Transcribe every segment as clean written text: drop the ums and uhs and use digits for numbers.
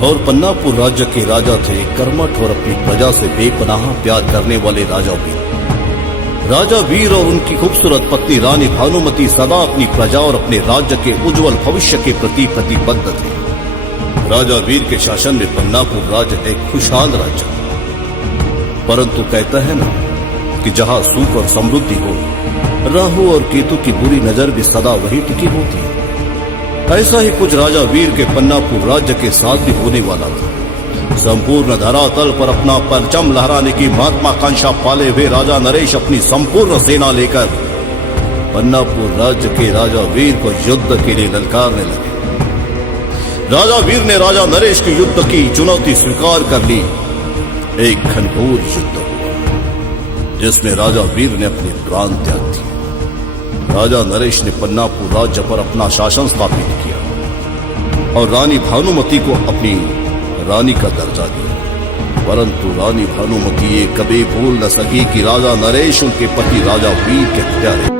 और पन्नापुर राज्य के राजा थे कर्मठ और अपनी प्रजा से बेपनाह प्यार करने वाले राजा वीर। राजा वीर और उनकी खूबसूरत पत्नी रानी भानुमति सदा अपनी प्रजा और अपने राज्य के उज्जवल भविष्य के प्रति प्रतिबद्ध थे। राजा वीर के शासन में पन्नापुर राज्य एक खुशहाल राज्य, परंतु कहता है ना कि जहां सुख और समृद्धि हो, राहु और केतु की बुरी नजर भी सदा वही टिकी होती है। ऐसा ही कुछ राजा वीर के पन्नापुर राज्य के साथ भी होने वाला था। संपूर्ण धरातल पर अपना परचम लहराने की महत्वाकांक्षा पाले हुए राजा नरेश अपनी संपूर्ण सेना लेकर पन्नापुर राज्य के राजा वीर को युद्ध के लिए ललकारने लगे। राजा वीर ने राजा नरेश की युद्ध की चुनौती स्वीकार कर ली। एक घनघोर युद्ध हुआ जिसमें राजा वीर ने अपने प्राण त्याग दिए। राजा नरेश ने पन्नापुर राज्य पर अपना शासन स्थापित किया और रानी भानुमति को अपनी रानी का दर्जा दिया, परंतु रानी भानुमति ये कभी भूल न सकी कि राजा नरेश उनके पति राजा वीर के हत्यारे।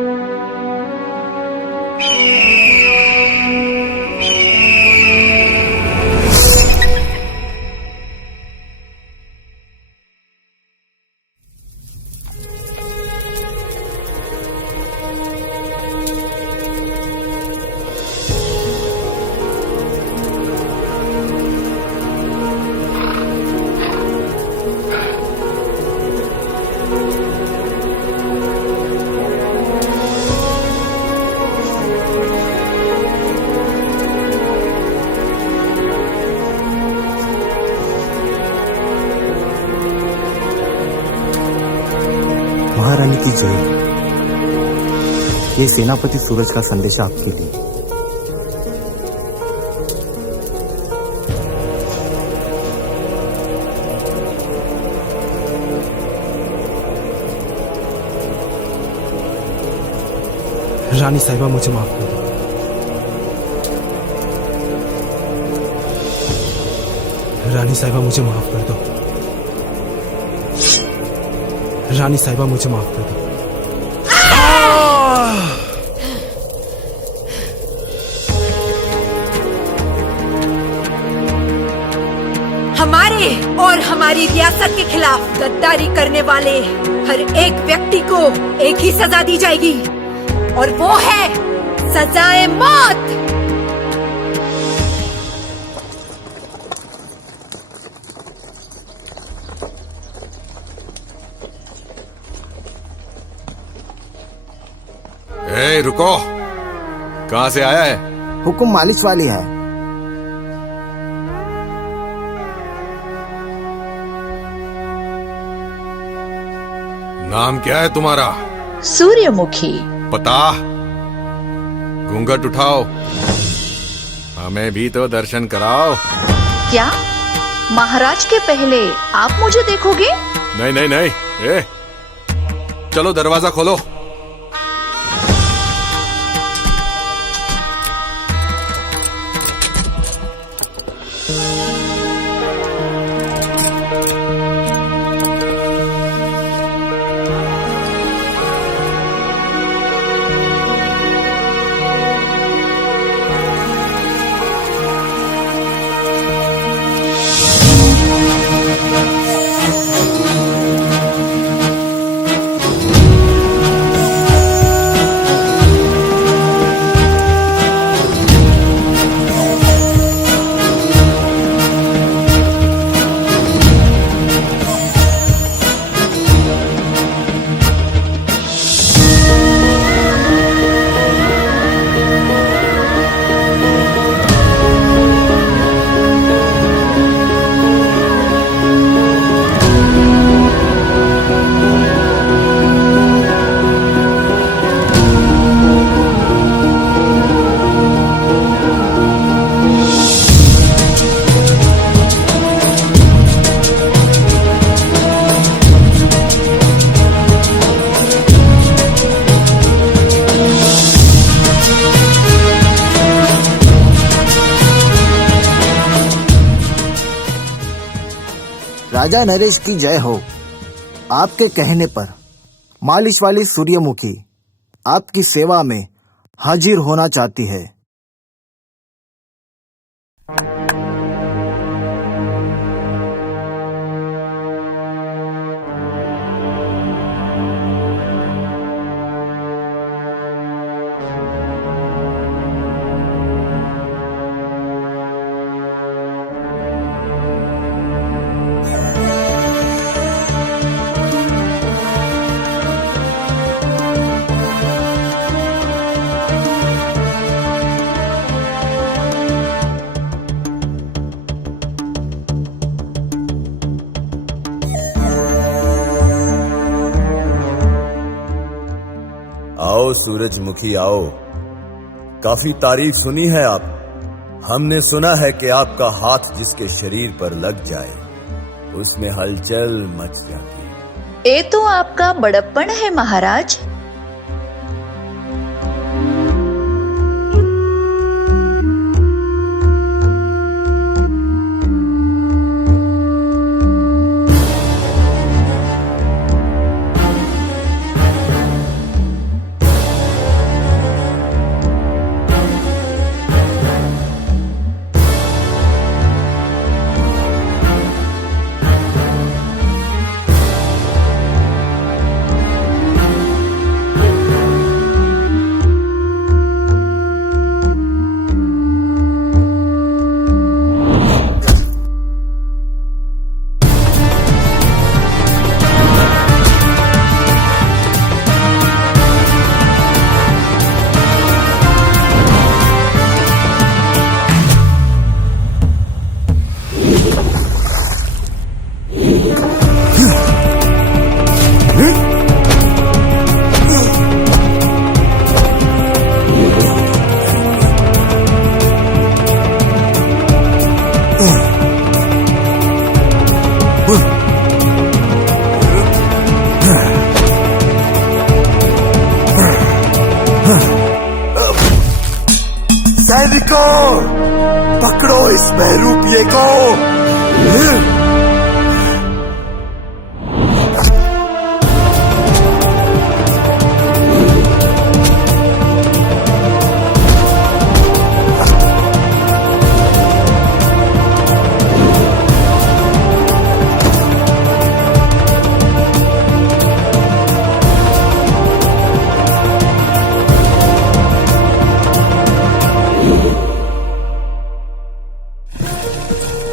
महारानी की जय। ये सेनापति सूरज का संदेश आपके लिए। रानी साहिबा मुझे माफ कर दो। रानी साहिबा मुझे माफ कर दो। रानी साहिबा मुझे माफ कर दो। हमारे और हमारी रियासत के खिलाफ गद्दारी करने वाले हर एक व्यक्ति को एक ही सजा दी जाएगी और वो है सजाए मौत। ए, रुको। कहां से आया है? हुक्म मालिश वाली है। नाम क्या है तुम्हारा? सूर्यमुखी। पता? घूंघट उठाओ, हमें भी तो दर्शन कराओ। क्या महाराज के पहले आप मुझे देखोगे? नहीं नहीं नहीं, ए, चलो दरवाजा खोलो। राजा नरेश की जय हो। आपके कहने पर मालिश वाली सूर्यमुखी आपकी सेवा में हाजिर होना चाहती है। आओ सूरजमुखी आओ। काफी तारीफ सुनी है आप। हमने सुना है कि आपका हाथ जिसके शरीर पर लग जाए उसमें हलचल मच जाती है। ये तो आपका बड़प्पन है महाराज। सैनिकों, पकड़ो इस बहरूपिये को।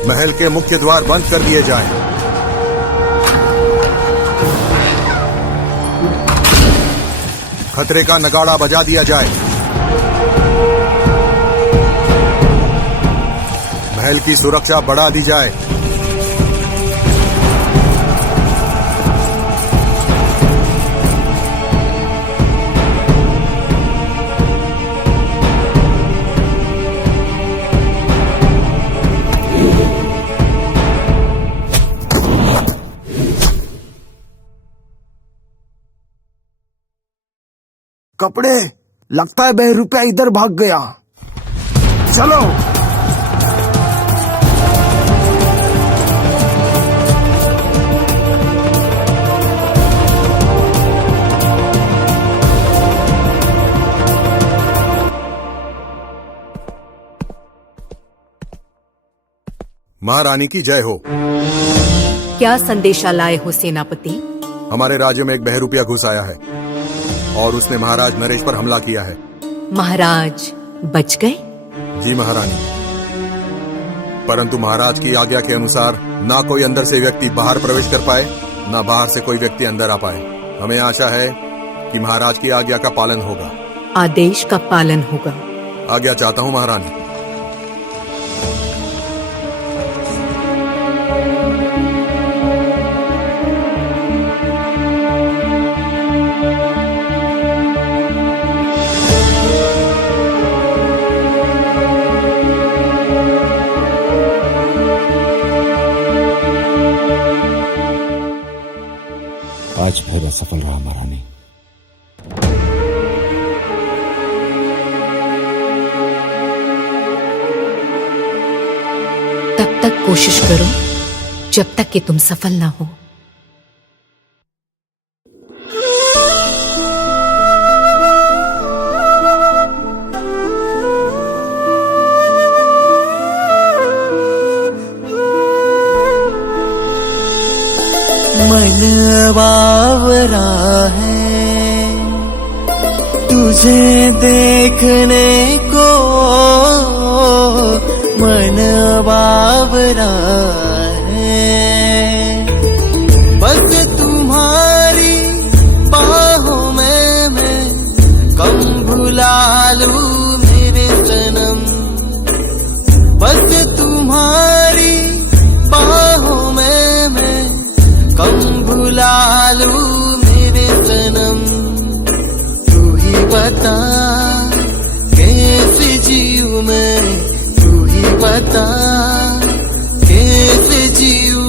महल के मुख्य द्वार बंद कर दिए जाएं। खतरे का नगाड़ा बजा दिया जाए। महल की सुरक्षा बढ़ा दी जाए। कपड़े, लगता है बहरूपिया इधर भाग गया। चलो। महारानी की जय हो। क्या संदेशा लाए हो सेनापति? हमारे राज्य में एक बहरूपिया घुस आया है और उसने महाराज नरेश पर हमला किया है। महाराज बच गए? जी महारानी, परंतु महाराज की आज्ञा के अनुसार ना कोई अंदर से व्यक्ति बाहर प्रवेश कर पाए, ना बाहर से कोई व्यक्ति अंदर आ पाए। हमें आशा है कि महाराज की आज्ञा का पालन होगा। आदेश का पालन होगा। आज्ञा चाहता हूँ महारानी। आज फिर असफल रहा महारानी। तब तक कोशिश करो जब तक कि तुम सफल ना हो। मन बावरा है तुझे देखने को, मन बावरा है। बस तुम्हारी बाहों में मैं कम भुला लूं मेरे सनम। बस तुम्हारी बाहों में मैं कम भुला लूं मेरे सनम। तू ही बता कैसे जीऊं।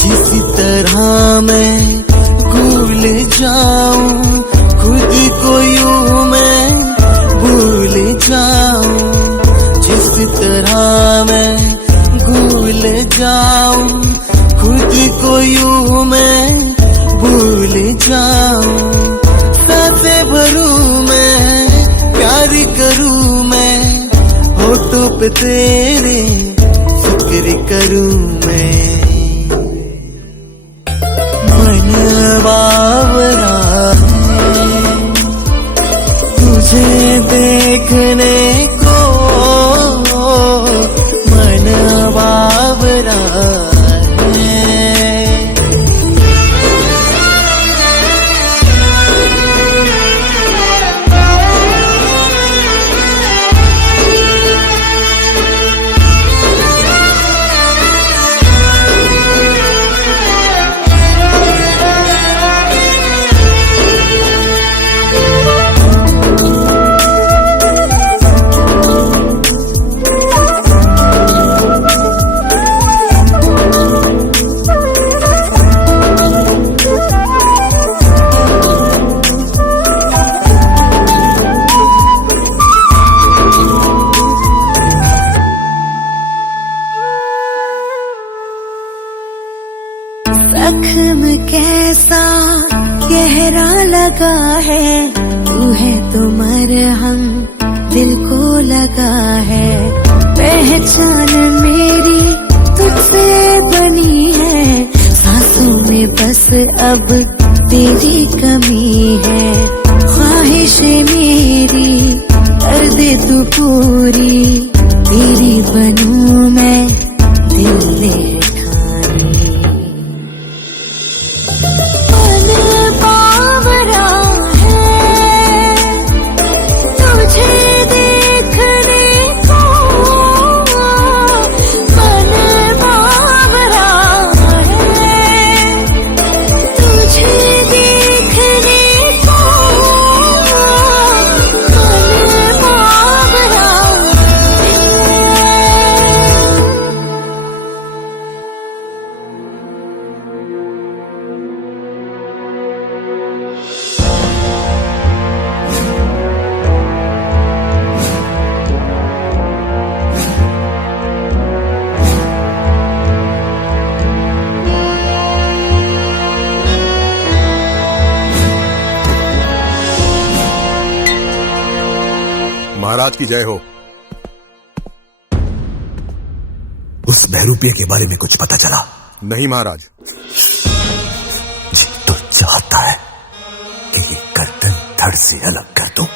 जिस तरह मैं भूल जाऊं खुद को यूं मैं भूल जाऊं, जिस तरह मैं भूल जाऊं खुद को यूं मैं भूल जाऊं। सांसें भरूं मैं प्यार करूं मैं होठों पे तेरे फिक्र करूं मैं। मन बावरा है तुझे देखने को, मन बावरा है। जख्म कैसा गहरा लगा है, तू है तो मरहम दिल को लगा है। पहचान मेरी तुझसे बनी है, सांसों में बस अब तेरी कमी है। ख्वाहिश मेरी कर दे तू पूरी, तेरी बनूं मैं दिल ले महाराज की जय हो। उस बहरूपिये के बारे में कुछ पता चला? नहीं महाराज। जी तो चाहता है कि ये गर्दन धड़ से अलग कर दूं।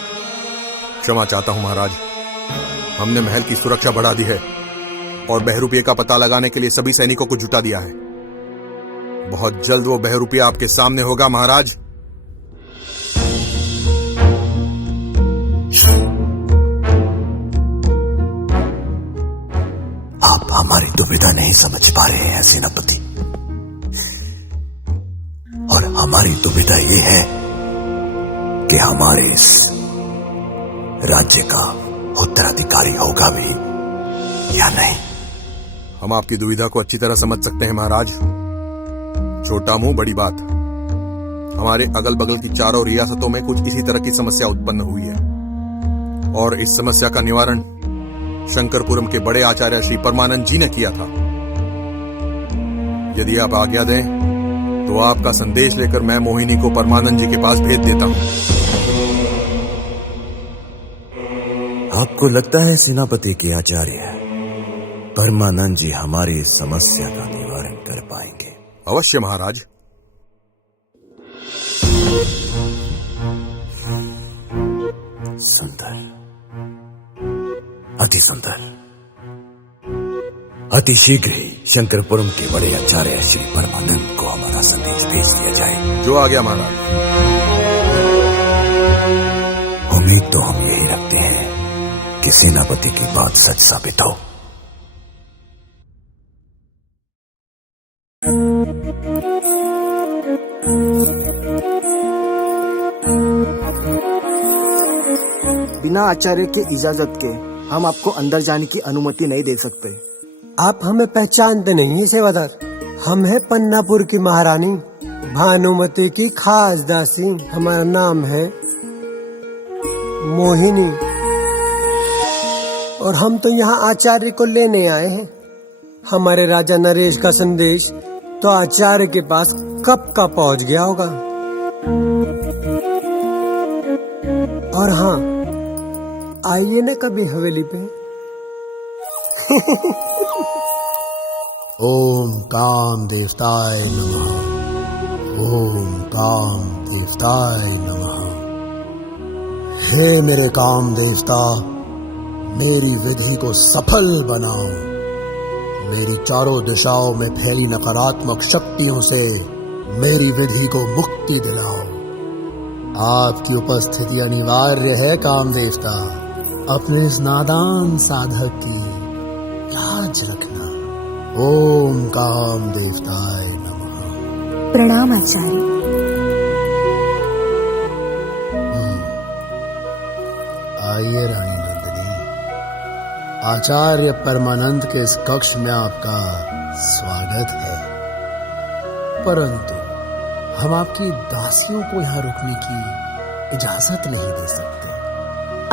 क्षमा चाहता हूं महाराज, हमने महल की सुरक्षा बढ़ा दी है और बहरूपिये का पता लगाने के लिए सभी सैनिकों को जुटा दिया है। बहुत जल्द वो बहरूपिया आपके सामने होगा महाराज। आप हमारी दुविधा नहीं समझ पा रहे हैं सेनापति, और हमारी दुविधा ये है कि हमारे इस राज्य का उत्तराधिकारी होगा भी या नहीं। हम आपकी दुविधा को अच्छी तरह समझ सकते हैं महाराज। छोटा मुंह बड़ी बात। हमारे अगल बगल की चारों रियासतों में कुछ इसी तरह की समस्या उत्पन्न हुई है, और इस समस्या का निवारण शंकरपुरम के बड़े आचार्य श्री परमानंद जी ने किया था। यदि आप आज्ञा दें तो आपका संदेश लेकर मैं मोहिनी को परमानंद जी के पास भेज देता हूं। आपको लगता है सेनापति के आचार्य परमानंद जी हमारी इस समस्या का निवारण कर पाएंगे? अवश्य महाराज। सुंदर, अति सुंदर। अति शीघ्र ही शंकरपुरम के बड़े आचार्य श्री परमानंद को हमारा संदेश भेज दिया जाए। जो आ गया महाराज। उम्मीद तो हम यही रखते हैं कि सेनापति की बात सच साबित हो। बिना आचार्य के इजाजत के हम आपको अंदर जाने की अनुमति नहीं दे सकते। आप हमें पहचानते नहीं हैं सेवादार। हम हैं पन्नापुर की महारानी भानुमति की खास दासी। हमारा नाम है मोहिनी और हम तो यहाँ आचार्य को लेने आए हैं। हमारे राजा नरेश का संदेश तो आचार्य के पास कब का पहुँच गया होगा। और हाँ, आइए ना कभी हवेली पे। ओम काम देवताय नमः। ओम काम देवताय नमः। हे मेरे काम देवता, मेरी विधि को सफल बनाओ। मेरी चारों दिशाओं में फैली नकारात्मक शक्तियों से मेरी विधि को मुक्ति दिलाओ। आपकी उपस्थिति अनिवार्य है काम देवता। अपने इस नादान साधक की लाज रखना। ओम काम देवताय नमः। प्रणाम आचार्य। आइए रानी नंदिनी, आचार्य परमानंद के इस कक्ष में आपका स्वागत है। परंतु हम आपकी दासियों को यहाँ रुकने की इजाजत नहीं दे सकते।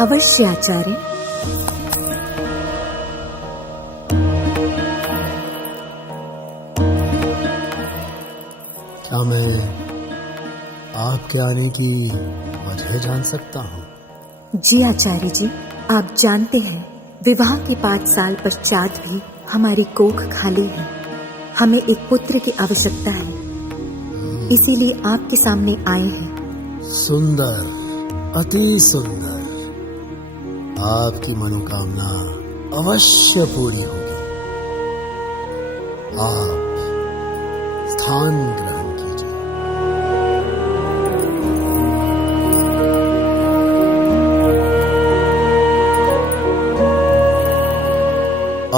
अवश्य आचार्य। क्या मैं आपके आने की वजह जान सकता हूँ? जी आचार्य जी, आप जानते हैं विवाह के 5 साल पश्चात भी हमारी कोख खाली है। हमें एक पुत्र की आवश्यकता है, इसीलिए आपके सामने आए हैं। सुंदर, अति सुंदर। आपकी मनोकामना अवश्य पूरी होगी। आप स्थान ग्रहण कीजिए।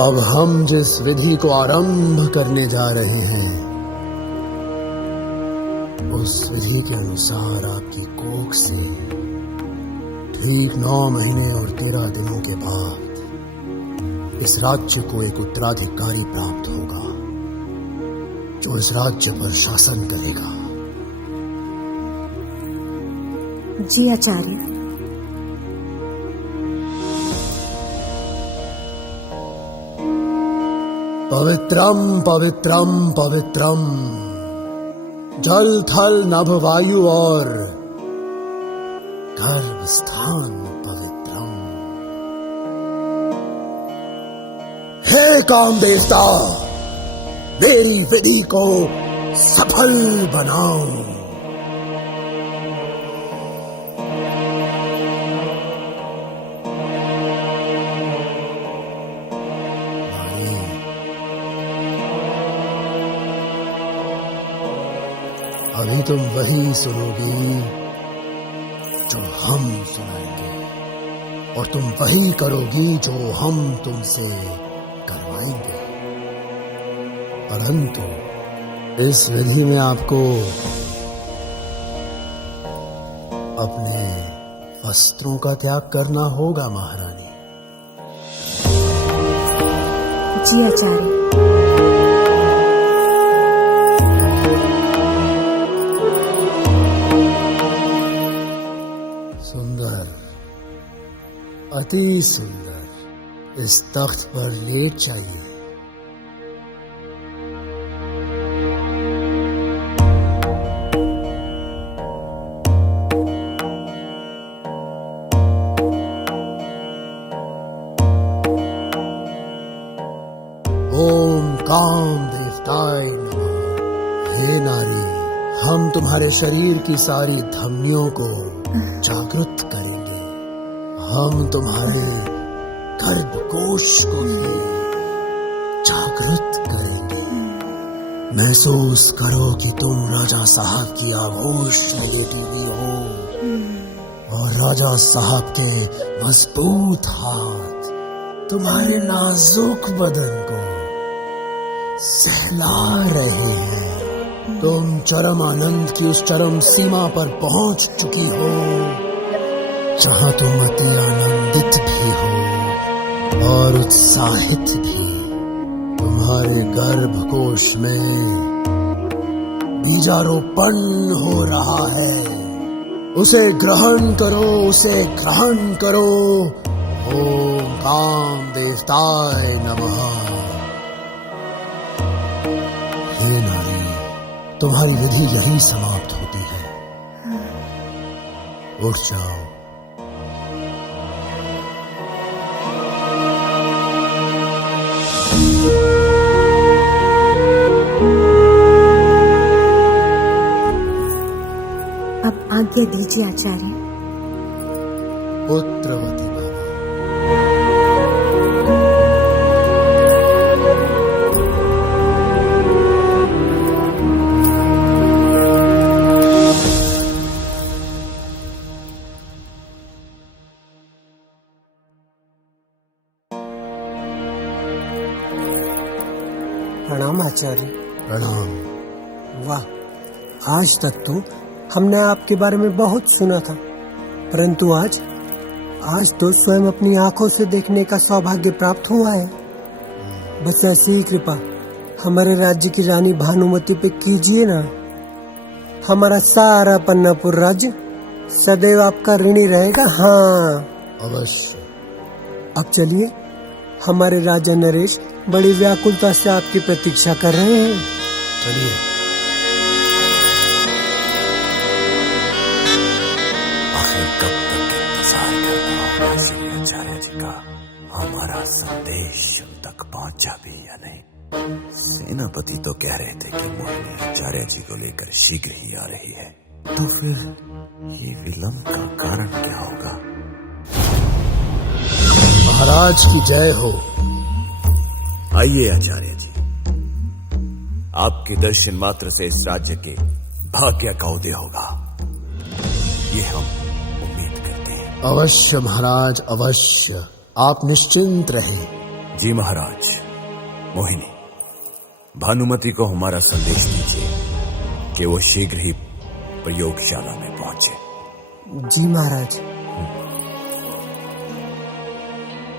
अब हम जिस विधि को आरंभ करने जा रहे हैं, उस विधि के अनुसार आपकी कोख से ठीक 9 महीने और 13 दिनों के बाद इस राज्य को एक उत्तराधिकारी प्राप्त होगा, जो इस राज्य पर शासन करेगा। जी आचार्य। पवित्रम पवित्रम पवित्रम, जल थल नभ वायु और गर्भ स्थान पवित्रम। हे काम देवता, मेरी विधि को सफल बनाओ। अभी तुम वही सुनोगी जो हम सुनाएंगे, और तुम वही करोगी जो हम तुमसे करवाएंगे। परंतु इस विधि में आपको अपने वस्त्रों का त्याग करना होगा महारानी। जी आचार्य। अति सुंदर, इस तख्त पर लेट जाइए। ओम काम देवताय नमः। हे नारी, हम तुम्हारे शरीर की सारी धमनियों को जागृत करेंगे। हम तुम्हारे गर्भकोश को भी जागृत जागृत करेंगे। महसूस करो कि तुम राजा साहब की आगोश निगेटिवी हो और राजा साहब के मजबूत हाथ तुम्हारे नाजुक बदन को सहला रहे हैं। तुम चरम आनंद की उस चरम सीमा पर पहुंच चुकी हो जहां तुम अति आनंदित भी हो और उत्साहित भी। तुम्हारे गर्भकोश में बीजारोपण हो रहा है। उसे ग्रहण करो, उसे ग्रहण करो। ओम काम देवताय नमः। हे नारी, तुम्हारी विधि यही समाप्त होती है। उठ जाओ। अब आज्ञा दीजिए आचार्य। पुत्रवती भव। प्रणाम आचार्य। प्रणाम। वाह, आज तक तो हमने आपके बारे में बहुत सुना था, परंतु आज तो स्वयं अपनी आंखों से देखने का सौभाग्य प्राप्त हुआ है। बस ऐसी ही कृपा हमारे राज्य की रानी भानुमति पे कीजिए ना। हमारा सारा पन्नापुर राज्य सदैव आपका ऋणी रहेगा। हाँ अवश्य। अब चलिए, हमारे राजा नरेश बड़ी व्याकुलता से आपकी प्रतीक्षा कर रहे हैं। चलिए। आखिर कब तक इंतजार करना होगा श्री आचार्य जी का? हमारा संदेश उन तक पहुंचा भी या नहीं? सेनापति तो कह रहे थे कि मोहिनी आचार्य जी को लेकर शीघ्र ही आ रही है, तो फिर ये विलंब का कारण क्या होगा? महाराज की जय हो। आइए आचार्य जी, आपके दर्शन मात्र से इस राज्य के भाग्य का उदय होगा, ये हम उम्मीद करते हैं। अवश्य महाराज, अवश्य। आप निश्चिंत रहें। जी महाराज। मोहिनी, भानुमति को हमारा संदेश दीजिए कि वो शीघ्र ही प्रयोगशाला में पहुंचे। जी महाराज।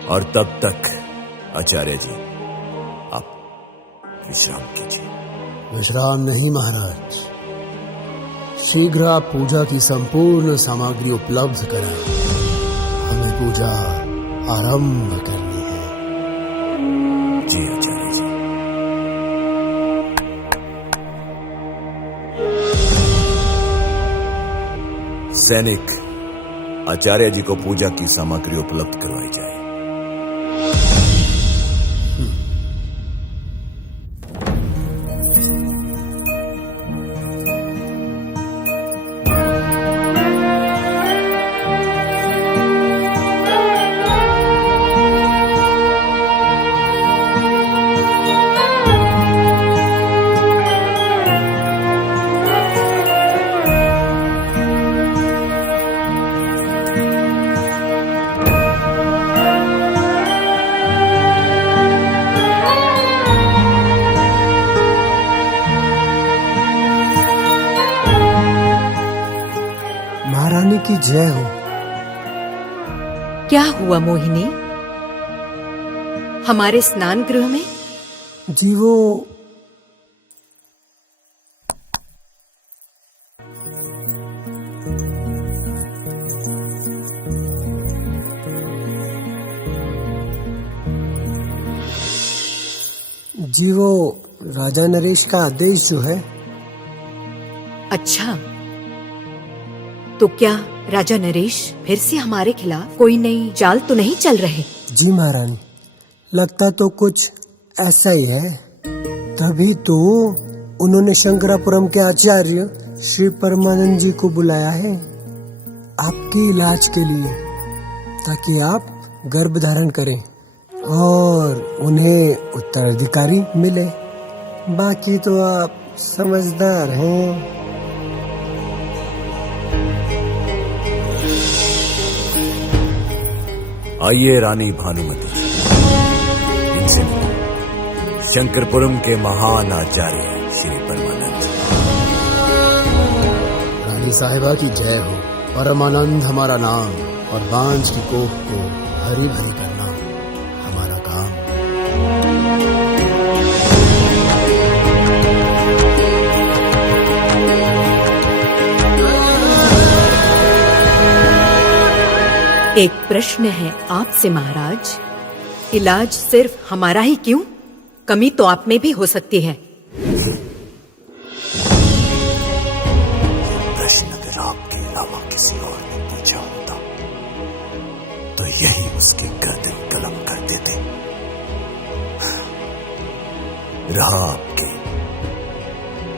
और तब तक आचार्य जी आप विश्राम कीजिए। विश्राम नहीं महाराज, शीघ्र आप पूजा की संपूर्ण सामग्री उपलब्ध कराएं। हमें पूजा आरंभ करनी है। जी आचार्य जी। सैनिक, आचार्य जी को पूजा की सामग्री उपलब्ध करवाई जाए। महारानी की जय हो। क्या हुआ मोहिनी? हमारे स्नान गृह में? जी वो राजा नरेश का आदेश जो है। अच्छा, तो क्या राजा नरेश फिर से हमारे खिलाफ कोई नई चाल तो नहीं चल रहे? जी महारानी, लगता तो कुछ ऐसा ही है। तभी तो उन्होंने शंकरापुरम के आचार्य श्री परमानंद जी को बुलाया है आपके इलाज के लिए, ताकि आप गर्भ धारण करें और उन्हें उत्तराधिकारी मिले। बाकी तो आप समझदार हैं। आइए रानी भानुमति, इनसे मिलो। शंकरपुरम के महान आचार्य श्री परमानंद। रानी साहिबा की जय हो। परमानंद हमारा नाम और बांझ की कोख को हरी भरी करना हमारा काम। एक प्रश्न है आपसे महाराज, इलाज सिर्फ हमारा ही क्यों? कमी तो आप में भी हो सकती है। प्रश्न अगर आपके अलावा किसी और ने पूछा होता तो यही उसके गर्दन कलम कर देते। रहा आपके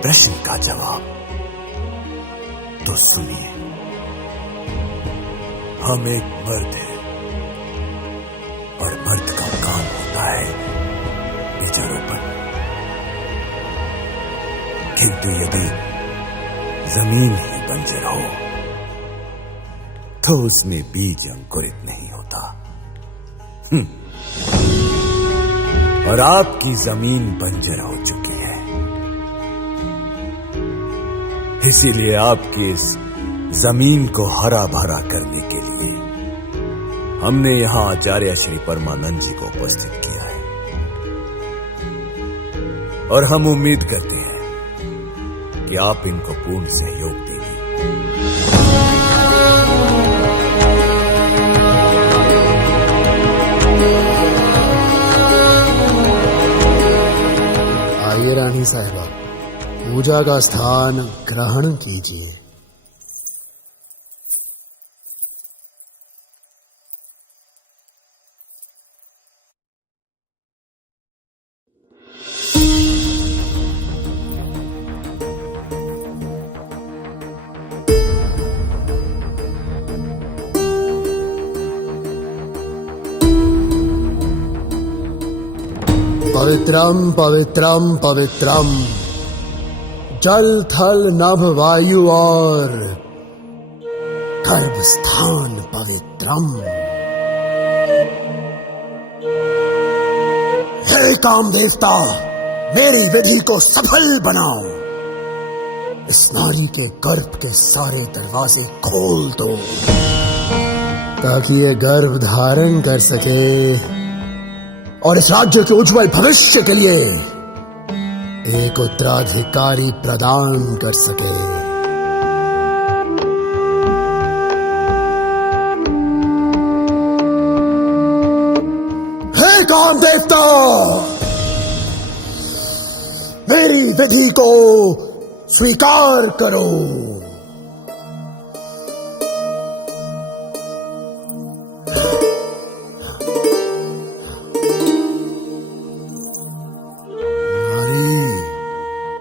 प्रश्न का जवाब तो सुनिए। हम एक मर्द हैं और मर्द का काम होता है बीजारोपण। किंतु यदि जमीन ही बंजर हो तो उसमें बीज अंकुरित नहीं होता। और आपकी जमीन बंजर हो चुकी है, इसीलिए आपकी इस जमीन को हरा भरा करने के लिए हमने यहां आचार्य श्री परमानंद जी को उपस्थित किया है। और हम उम्मीद करते हैं कि आप इनको पूर्ण सहयोग देंगे। आइए रानी साहिबा, पूजा का स्थान ग्रहण कीजिए। पवित्रम पवित्रम पवित्रम, जल थल नभ वायु और गर्भ स्थान पवित्रम। हे काम देवता, मेरी विधि को सफल बनाओ। इस नारी के गर्भ के सारे दरवाजे खोल दो ताकि ये गर्भ धारण कर सके और इस राज्य के उज्जवल भविष्य के लिए एक उत्तराधिकारी प्रदान कर सके। हे काम देवता, मेरी विधि को स्वीकार करो।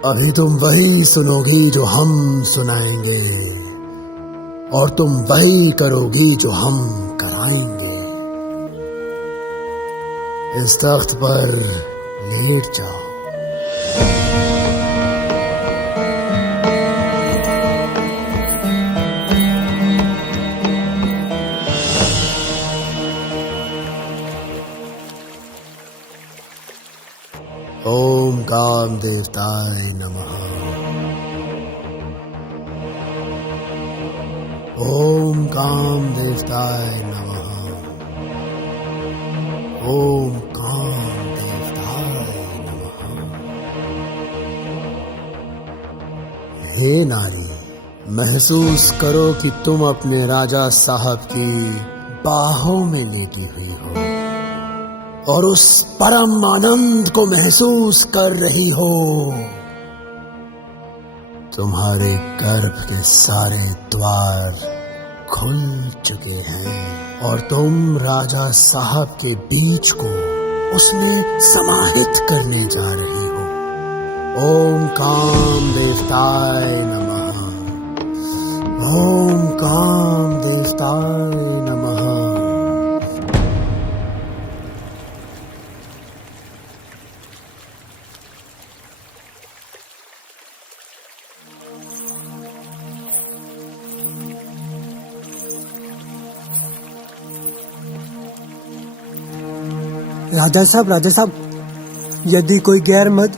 अभी तुम वही सुनोगी जो हम सुनाएंगे और तुम वही करोगी जो हम कराएंगे। इस तख्त पर लेट जाओ। ओम काम देवताय नमः। ओम काम देवताय नमः। ओम काम देवताय नमः। हे नारी, महसूस करो कि तुम अपने राजा साहब की बाहों में लेटी हुई हो और उस परम आनंद को महसूस कर रही हो। तुम्हारे गर्भ के सारे द्वार खुल चुके हैं और तुम राजा साहब के बीज को उसमें समाहित करने जा रही हो। ओम काम देवताय नमः। ओम काम देवताय नमः। राजा साहब, यदि कोई गैर मर्द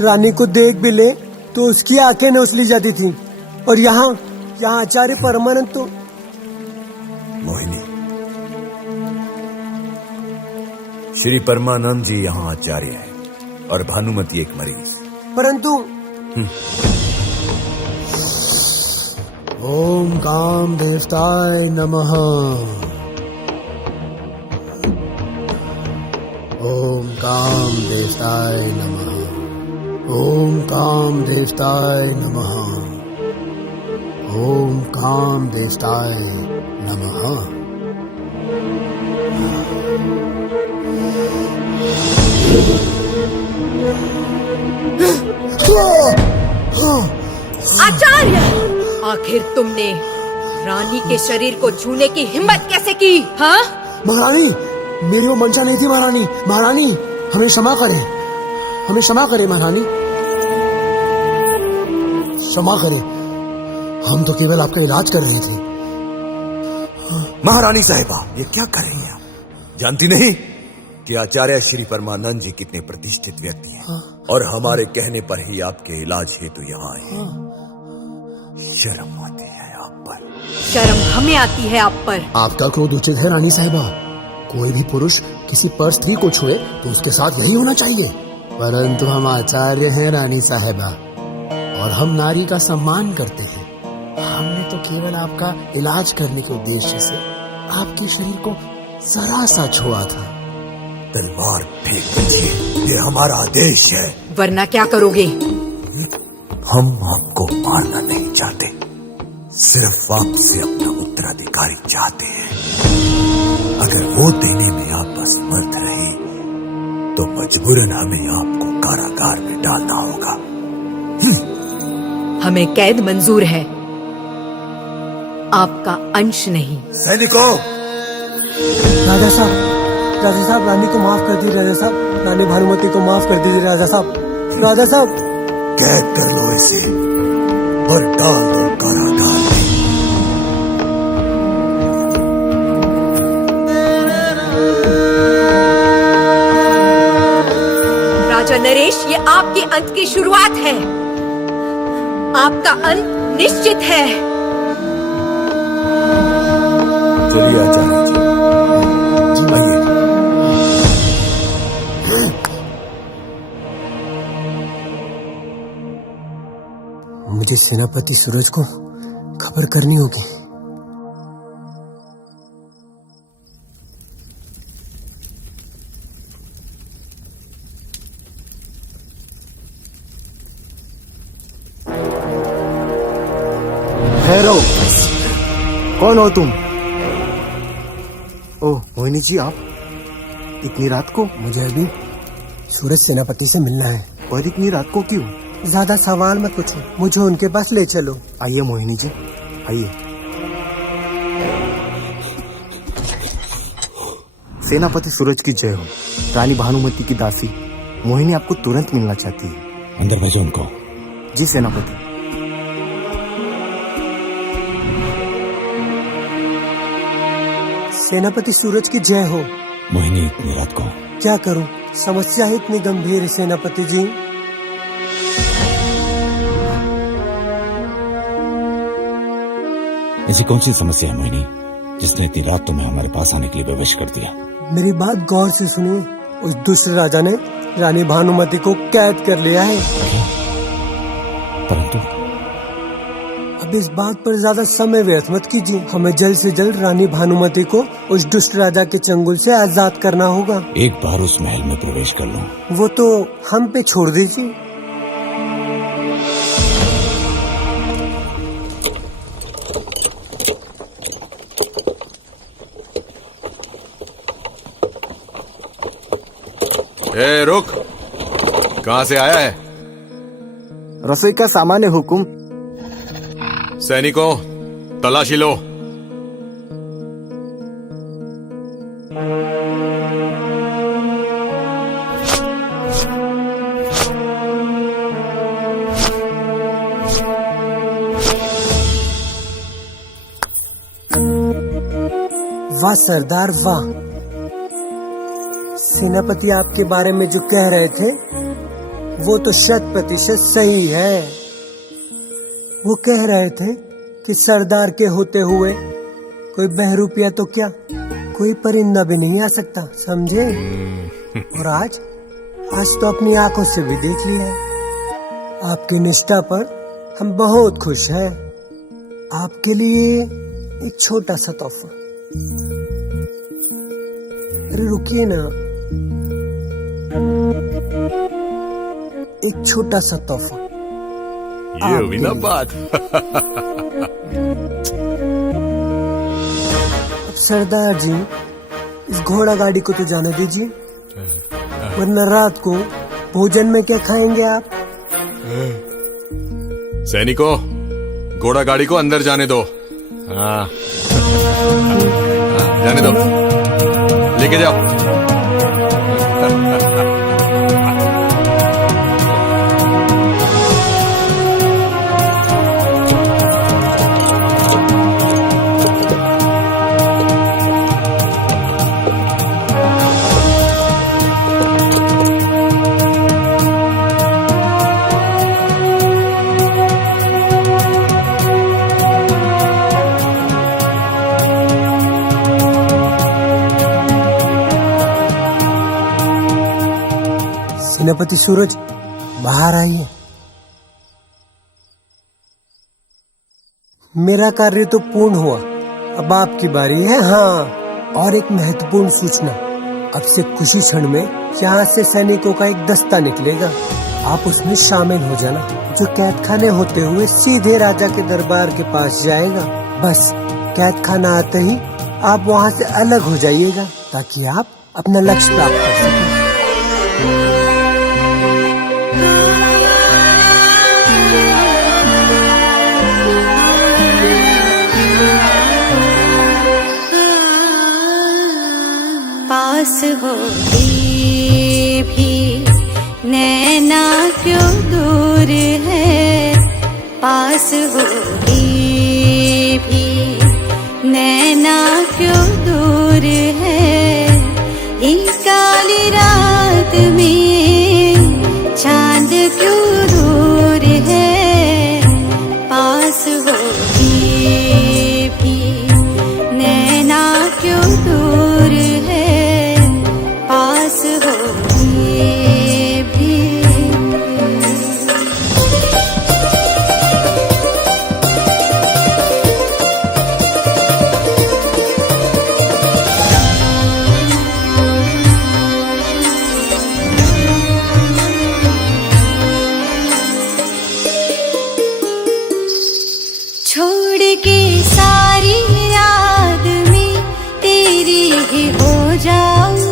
रानी को देख भी ले तो उसकी आंखें न उछली जाती थी। और यहाँ आचार्य परमानंद तो मोहिनी, श्री परमानंद जी यहाँ आचार्य है और भानुमति एक मरीज। परंतु ओम काम देवताय नमः। ओम काम देवताय नमः। ओम काम देवताय नमः। ओम काम देवताय नमः। आचार्य, आखिर तुमने रानी के शरीर को छूने की हिम्मत कैसे की? हाँ महारानी, मेरी वो मंशा नहीं थी। महारानी हमें क्षमा करें महारानी, क्षमा करें। हम तो केवल आपका इलाज कर रहे थे। महारानी साहिबा, ये क्या कर रही हैं आप? जानती नहीं कि आचार्य श्री परमानंद जी कितने प्रतिष्ठित व्यक्ति हैं और हमारे कहने पर ही आपके इलाज हेतु यहाँ आए हैं। शर्म आती है आप पर। शर्म हमें आती है आप पर। आपका क्रोध उचित है रानी साहिबा। कोई भी पुरुष किसी पर स्त्री को छुए तो उसके साथ यही होना चाहिए। परंतु हम आचार्य हैं रानी साहिबा, और हम नारी का सम्मान करते हैं। हमने तो केवल आपका इलाज करने के उद्देश्य से आपके शरीर को जरा सा छुआ था। तलवार फेंक दीजिए, ये हमारा आदेश है। वरना क्या करोगे? हम आपको मारना नहीं चाहते, सिर्फ आपसे अपना उत्तराधिकारी चाहते हैं। अगर वो देने में आप असमर्थ रहे तो मजबूरन हमें आपको कारागार में डालना होगा। हमें कैद मंजूर है, आपका अंश नहीं। सैनिकों, राजा साहब रानी को माफ कर दीजिए। राजा साहब, रानी भानुमति को माफ कर दीजिए। राजा साहब कैद कर लो इसे और डाल दो कारागार में। राजा नरेश, ये आपके अंत की शुरुआत है। आपका अंत निश्चित है। चलिए आचार्य जी, आइए। मुझे सेनापति सूरज को खबर करनी होगी। ठहरो, कौन हो तुम? ओह मोहिनी जी, आप इतनी रात को? मुझे अभी सूरज सेनापति से मिलना है। पर इतनी रात को क्यों? ज्यादा सवाल मत पूछो, मुझे उनके पास ले चलो। आइए मोहिनी जी, आइए। सेनापति सूरज की जय हो। रानी भानुमति की दासी मोहिनी आपको तुरंत मिलना चाहती है। अंदर भेजो उनको। जी सेनापति। सेनापति सूरज की जय हो। मोहिनी इतनी रात को? क्या करूं, समस्या ही इतनी गंभीर है सेनापति जी। ऐसी कौन सी समस्या है मोहिनी जिसने इतनी रात तुम्हें हमारे पास आने के लिए प्रवेश कर दिया? मेरी बात गौर से सुनिए। उस दुष्ट राजा ने रानी भानुमति को कैद कर लिया है। परंतु अब इस बात पर ज्यादा समय व्यर्थ मत कीजिए। हमें जल्द से जल्द रानी भानुमति को उस दुष्ट राजा के चंगुल से आजाद करना होगा। एक बार उस महल में प्रवेश कर लूं। वो तो हम पे छोड़ दीजिए। ए, रुक। कहां से आया है? रसोई का सामान्य हुकुम। सैनिकों, तलाशी लो। वाह सरदार वाह। सेनापति आपके बारे में जो कह रहे थे वो तो 100% सही है। वो कह रहे थे कि सरदार के होते हुए कोई बहरूपिया तो क्या कोई परिंदा भी नहीं आ सकता, समझे? और आज तो अपनी आंखों से भी देख लिया है। आपकी निष्ठा पर हम बहुत खुश हैं। आपके लिए एक छोटा सा तोहफा। अरे रुकिए ना, एक छोटा सा तोहफा। ये हुई ना बात। अब सरदार जी, इस घोड़ा गाड़ी को तो जाने दीजिए, वरना रात को भोजन में क्या खाएंगे आप? सैनिकों, घोड़ा गाड़ी को अंदर जाने दो। हाँ, जाने दो, लेके जाओ। सेनापति सूरज, बाहर आइए। मेरा कार्य तो पूर्ण हुआ, अब आपकी बारी है। हाँ, और एक महत्वपूर्ण सूचना, अब से कुछ ही क्षण में यहाँ से सैनिकों का एक दस्ता निकलेगा। आप उसमें शामिल हो जाना, जो कैद खाने होते हुए सीधे राजा के दरबार के पास जाएगा। बस कैद खाना आते ही आप वहाँ से अलग हो जाइएगा, ताकि आप अपना लक्ष्य प्राप्त कर सकें। पास होके भी नैना क्यों दूर है, पास होके भी नैना क्यों दूर है, एक काली रात में चांद क्यों दूर है, पास होके भी नैना क्यों दूर है, पास होके भी। छोड़ के सारी याद में तेरी ही हो जाऊं,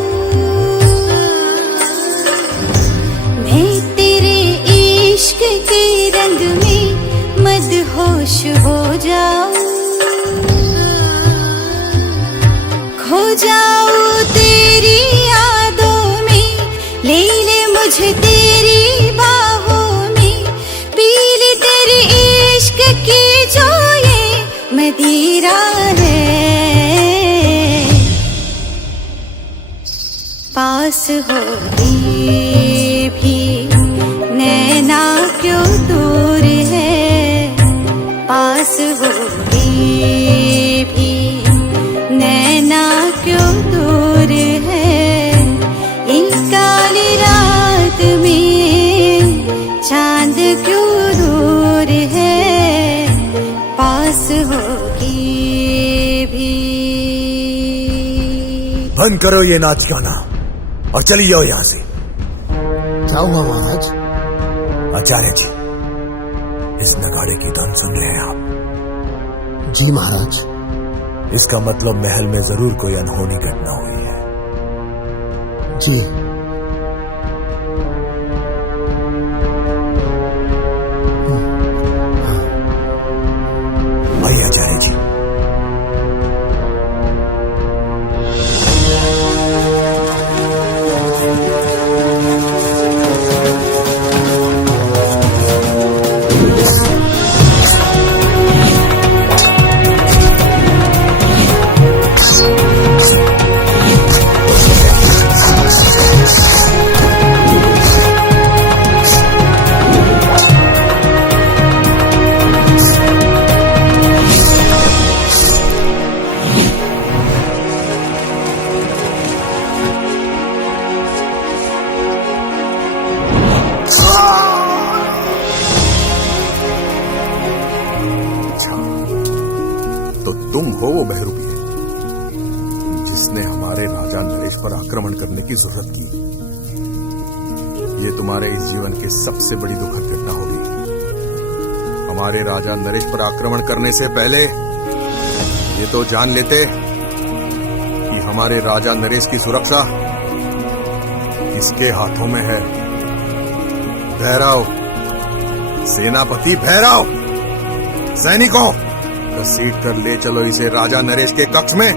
मैं तेरे इश्क के रंग में मदहोश हो जाऊं, खो जाऊं तेरी यादों में, ले ले मुझे तेरी बाहों में, पी ले तेरे इश्क की जो ये मदिरा है, पास होके भी नैना क्यों दूर है, पास होके भी नैना क्यों दूर है, एक काली रात में चांद क्यों दूर है, पास होके भी। बंद करो ये नाच गाना और चली जाओ यहाँ से। क्या हुआ महाराज? आचार्य जी, इस नगाड़े की धुन सुन रहे हैं आप? जी महाराज। इसका मतलब महल में जरूर कोई अनहोनी घटना हुई है। जी। आइए आचार्य जी। तुम हो वो बहरूपी जिसने हमारे राजा नरेश पर आक्रमण करने की जरूरत की। ये तुम्हारे इस जीवन की सबसे बड़ी दुखद घटना होगी। हमारे राजा नरेश पर आक्रमण करने से पहले ये तो जान लेते कि हमारे राजा नरेश की सुरक्षा किसके हाथों में है। भैरव, सेनापति भैरव, सैनिकों, घसीट कर ले चलो इसे राजा नरेश के कक्ष में।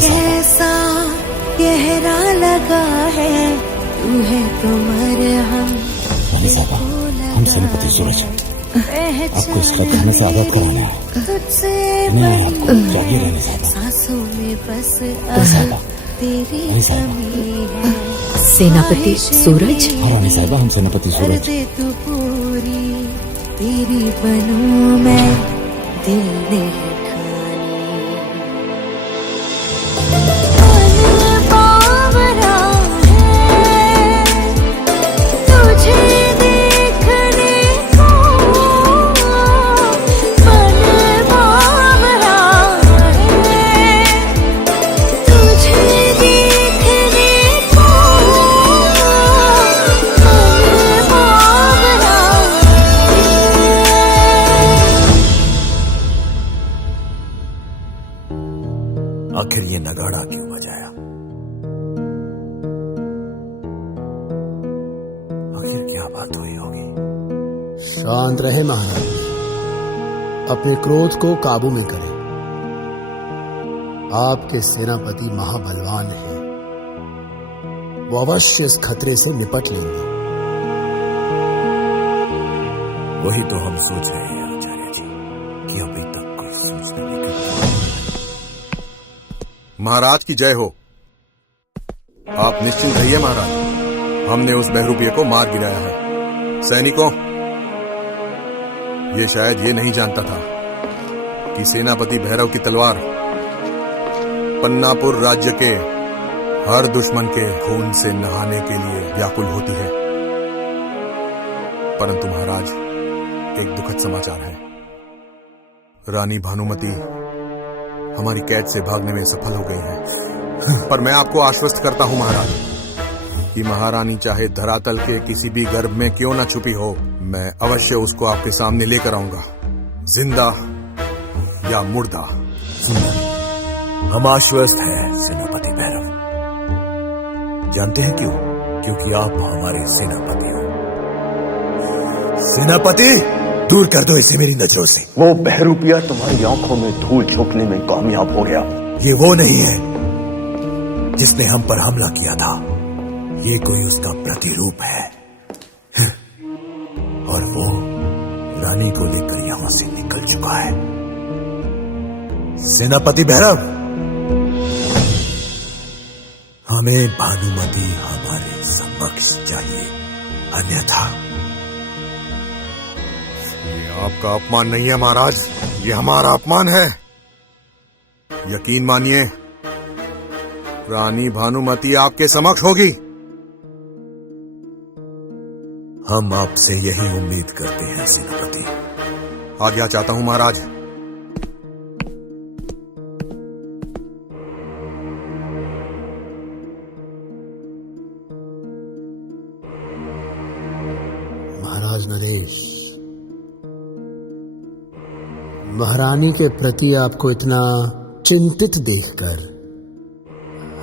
कैसा गहरा लगा है, तू है तो मरहम। रानी साहबा, हम सेनापति सूरज आपको इसका कहने से आजाद कराना है। तुझसे नहीं आपको जागिए रानी साहबा। सांसों में बस तेरी कमी है। सेनापति सूरज? हाँ रानी साहबा, हम सेनापति सूरज। दे तू पूरी तेरी बनूं मैं, दिल ने आखिर ये नगाड़ा क्यों बजाया? आखिर क्या बात हुई होगी? शांत रहे महाराज, अपने क्रोध को काबू में करें। आपके सेनापति महाबलवान हैं, वो अवश्य इस खतरे से निपट लेंगे। वही तो हम सोच रहे हैं आचार्य जी, कि अभी तक कोई सूचना नहीं। महाराज की जय हो। आप निश्चिंत रहिए महाराज, हमने उस बहरूपिये को मार गिराया है। सैनिकों, ये शायद ये नहीं जानता था कि सेनापति भैरव की तलवार पन्नापुर राज्य के हर दुश्मन के खून से नहाने के लिए व्याकुल होती है। परंतु महाराज, एक दुखद समाचार है। रानी भानुमति हमारी कैद से भागने में सफल हो गई हैं। पर मैं आपको आश्वस्त करता हूं महाराज कि महारानी चाहे धरातल के किसी भी गर्भ में क्यों न छुपी हो, मैं अवश्य उसको आपके सामने लेकर आऊंगा, जिंदा या मुर्दा। हम आश्वस्त हैं सेनापति भैरव। जानते हैं क्यों? क्योंकि आप हमारे सेनापति हो। सेनापति, दूर कर दो इसे मेरी नजरों से। वो बहरूपिया तुम्हारी आंखों में धूल झोंकने में कामयाब हो गया। ये वो नहीं है जिसने हम पर हमला किया था, ये कोई उसका प्रतिरूप है। और वो रानी को लेकर यहां से निकल चुका है। सेनापति भैरव, हमें भानुमति हमारे समक्ष चाहिए, अन्यथा। ये आपका अपमान नहीं है महाराज, ये हमारा अपमान है। यकीन मानिए, रानी भानुमति आपके समक्ष होगी। हम आपसे यही उम्मीद करते हैं सेनापति। आज्ञा चाहता हूं महाराज। महाराज नरेश, महारानी के प्रति आपको इतना चिंतित देखकर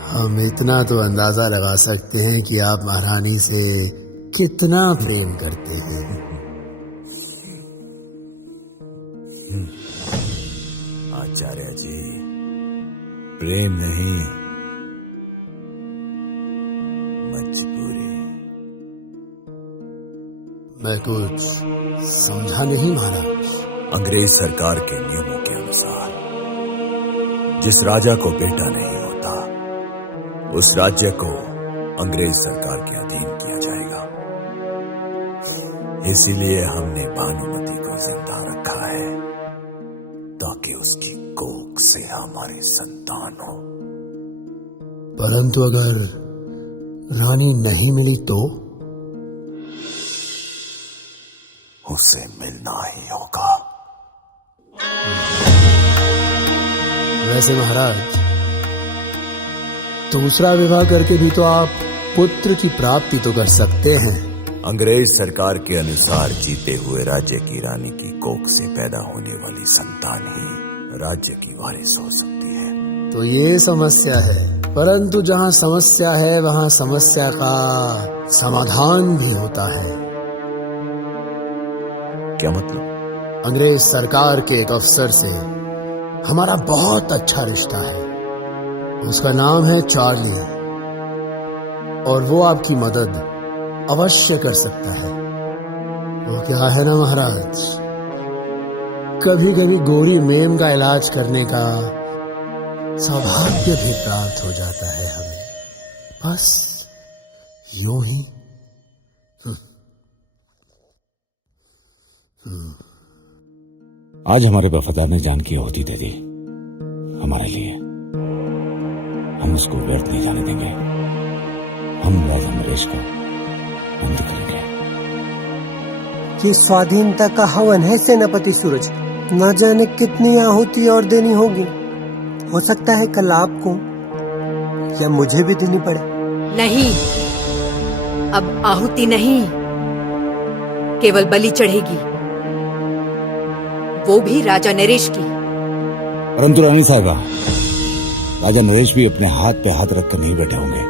हम इतना तो अंदाजा लगा सकते हैं कि आप महारानी से कितना प्रेम करते हैं। आचार्य जी, प्रेम नहीं, मजबूरी। मैं कुछ समझा नहीं महाराज। अंग्रेज सरकार के नियमों के अनुसार जिस राजा को बेटा नहीं होता, उस राज्य को अंग्रेज सरकार के अधीन किया जाएगा। इसीलिए हमने भानुमति को जिंदा रखा है, ताकि उसकी कोख से हमारी संतान हो। परंतु अगर रानी नहीं मिली तो? उसे मिलना ही होगा। वैसे महाराज, दूसरा विवाह करके भी तो आप पुत्र की प्राप्ति तो कर सकते हैं। अंग्रेज सरकार के अनुसार जीते हुए राज्य की रानी की कोख से पैदा होने वाली संतान ही राज्य की वारिस हो सकती है। तो ये समस्या है, परंतु जहाँ समस्या है वहाँ समस्या का समाधान भी होता है। क्या मतलब? अंग्रेज सरकार के एक अफसर से हमारा बहुत अच्छा रिश्ता है। उसका नाम है चार्ली, और वो आपकी मदद अवश्य कर सकता है। वो क्या है ना महाराज, कभी कभी गोरी मेम का इलाज करने का सौभाग्य भी प्राप्त हो जाता है हमें, बस यूं ही। आज हमारे वफादार ने जान की आहुति दे दी हमारे लिए। हम उसको व्यर्थ नहीं जाने देंगे। हम राजा नरेश को बंद करेंगे। ये स्वाधीनता का हवन है सेनापति सूरज। न जाने कितनी आहुति और देनी होगी। हो सकता है कल आपको या मुझे भी देनी पड़े। नहीं, अब आहुति नहीं, केवल बलि चढ़ेगी, वो भी राजा नरेश की। परंतु रानी साहिबा, राजा नरेश भी अपने हाथ पे हाथ रखकर नहीं बैठे होंगे।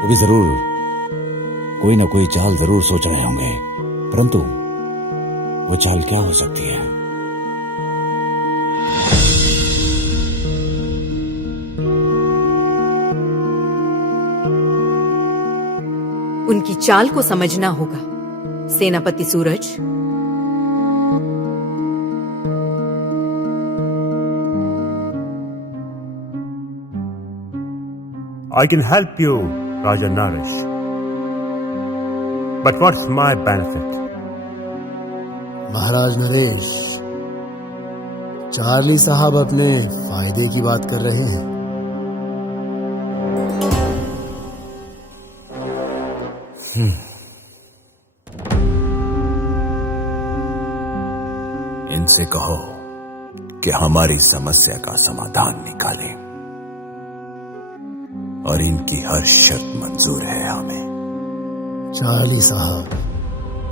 वो भी जरूर कोई ना कोई चाल जरूर सोच रहे होंगे, परंतु वो चाल क्या हो सकती है? उनकी चाल को समझना होगा सेनापति सूरज। I can help you, Raja Naresh. But what's my benefit? Maharaj Naresh, Charlie साहब अपने फायदे की बात कर रहे हैं। इनसे कहो कि हमारी समस्या का समाधान निकालें, और इनकी हर शर्त मंजूर है हमें। चार्ली साहब,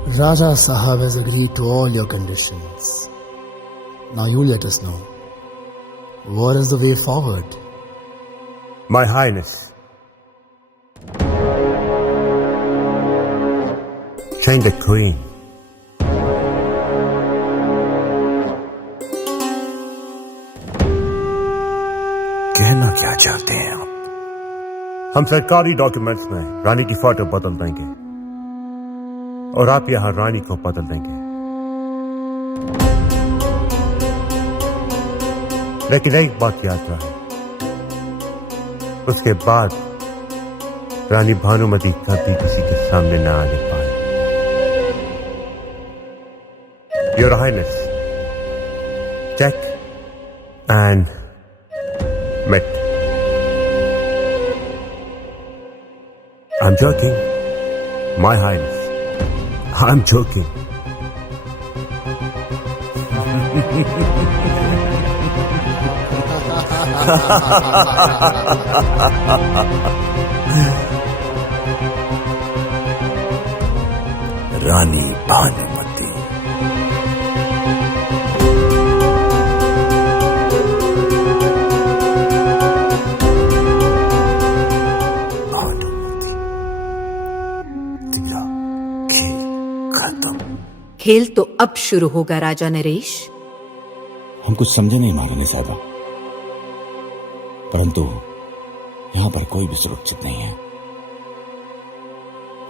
Raja Sahab has agreed to all your conditions. Now you let us know, what is the way forward? My Highness, change the Queen. कहना क्या चाहते हैं आप? हम सरकारी डॉक्यूमेंट्स में रानी की फोटो बदल देंगे और आप यहां रानी को बदल देंगे। लेकिन एक बात याद रहे, उसके बाद रानी भानुमति कभी किसी के सामने न आने पाए। Your highness, check and mate. I'm joking, My Highness. I'm joking. Rani Bhanumati. खेल तो अब शुरू होगा राजा नरेश। हम कुछ समझे नहीं महारानी साहिबा, परंतु यहाँ पर कोई भी सुरक्षित नहीं है।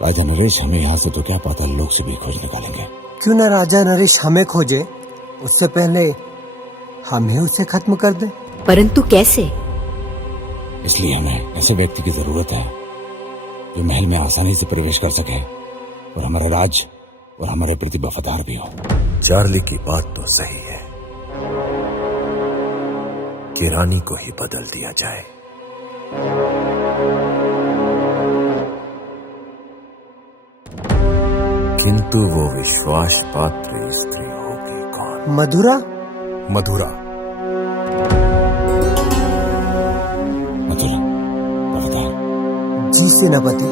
राजा नरेश हमें यहाँ से तो क्या पाताल लोक से भी खोज निकालेंगे। क्यों ना राजा नरेश हमें खोजे, उससे पहले हम ही उसे खत्म कर दें। परंतु कैसे? इसलिए हमें ऐसे व्यक्ति की जरूरत है जो महल में आसानी से प्रवेश कर सके और हमारा राज और हमारे प्रति वफादार भी हो। चार्ली की बात तो सही है कि रानी को ही बदल दिया जाए। किंतु वो विश्वास पात्र स्त्री होगी कौन? मधुरा। मधुरा मधुरा वफादार जी सेनापति,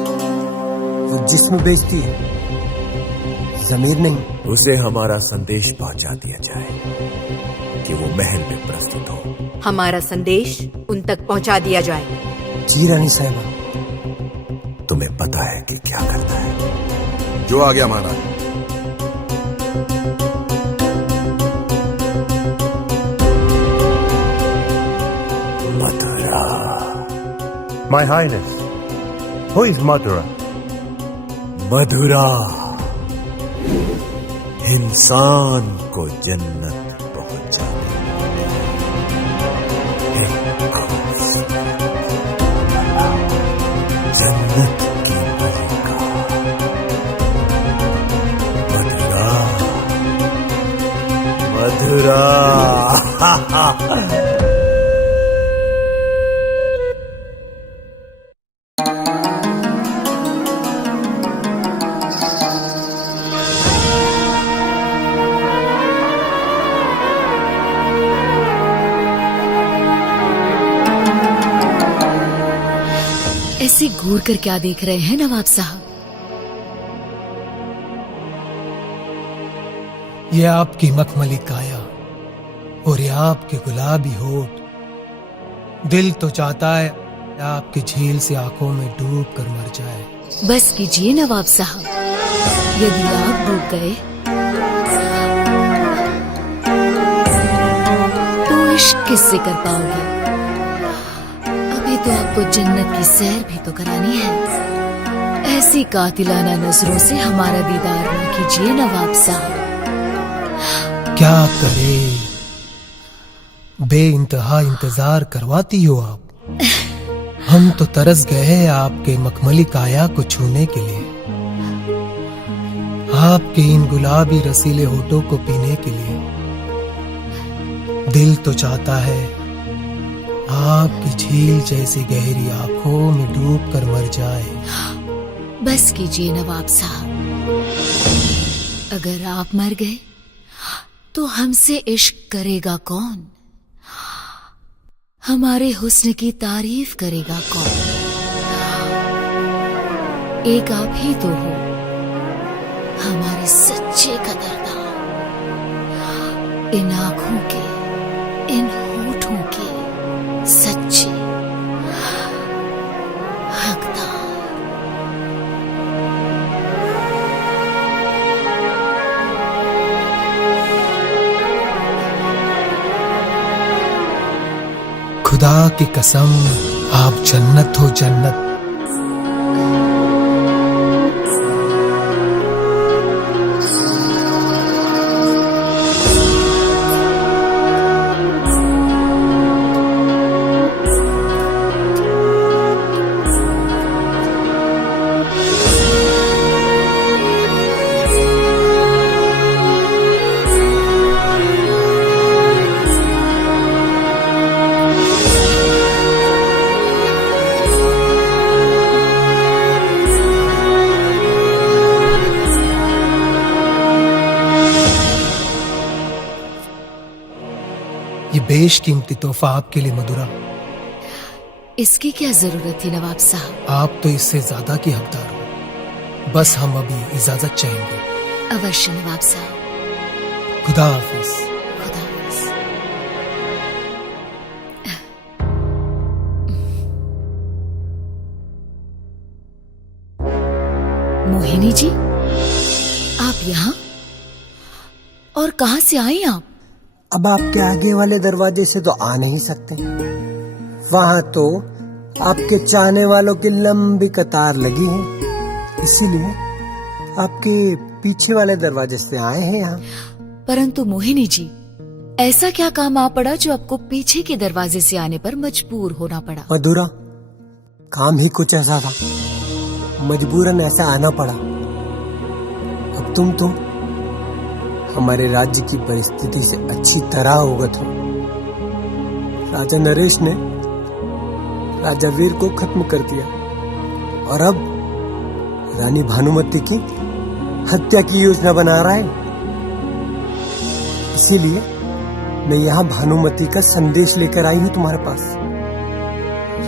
वो जिस्म बेचती है, जमीर नहीं। उसे हमारा संदेश पहुंचा दिया जाए कि वो महल में प्रस्तुत हो। हमारा संदेश उन तक पहुंचा दिया जाए। जी रानी साहिबा। तुम्हें पता है कि क्या करना है। जो आ गया महाराज। मधुरा। My Highness, who is Madhura? मधुरा इंसान को जन्नत पहुंचाने जन्नत की मलिका मधुरा। मधुरा ऐसे घूर कर क्या देख रहे हैं नवाब साहब? ये आपकी मखमली काया और ये आपके गुलाबी होठ, दिल तो चाहता है आपकी झील से आंखों में डूब कर मर जाए। बस कीजिए नवाब साहब, यदि आप डूब गए तो इश्क किससे कर पाओगे? अभी तो आपको जन्नत की सैर भी तो करानी है। ऐसी कातिलाना नजरों से हमारा दीदार न कीजिए नवाब साहब। क्या करे, बेइंतहा इंतजार करवाती हो आप। हम तो तरस गए हैं आपके मखमली काया को छूने के लिए, आपके इन गुलाबी रसीले होठों को पीने के लिए। दिल तो चाहता है आपकी झील जैसी गहरी आंखों में डूब कर मर जाए। बस कीजिए नवाब साहब, अगर आप मर गए तो हमसे इश्क करेगा कौन? हमारे हुस्न की तारीफ करेगा कौन? एक आप ही तो हो हमारे सच्चे कदरदान, इन आंखों के, इन होठों के सच्चे हकदार। खुदा की कसम, आप जन्नत हो जन्नत। ये बेशकीमती तोहफा आपके लिए मधुरा। इसकी क्या जरूरत थी नवाब साहब? आप तो इससे ज्यादा की हकदार हो। बस हम अभी इजाजत चाहेंगे। अवश्य नवाब साहब। खुदा हाफिज। खुदा हाफिज। मोहिनी जी, आप यहाँ? और कहाँ से आई आप? अब आपके आगे वाले दरवाजे से तो आ नहीं सकते। वहां तो आपके चाहने वालों की लंबी कतार लगी है, इसीलिए आपके पीछे वाले दरवाजे से आए हैं यहाँ। परंतु मोहिनी जी, ऐसा क्या काम आ पड़ा जो आपको पीछे के दरवाजे से आने पर मजबूर होना पड़ा? मधुरा, काम ही कुछ ऐसा था, मजबूरन ऐसा आना पड़ा। अब तुम तो हमारे राज्य की परिस्थिति से अच्छी तरह अवगत हो। राजा नरेश ने राजा वीर को खत्म कर दिया और अब रानी भानुमति की हत्या की योजना बना रहा है। इसीलिए मैं यहाँ भानुमति का संदेश लेकर आई हूँ तुम्हारे पास।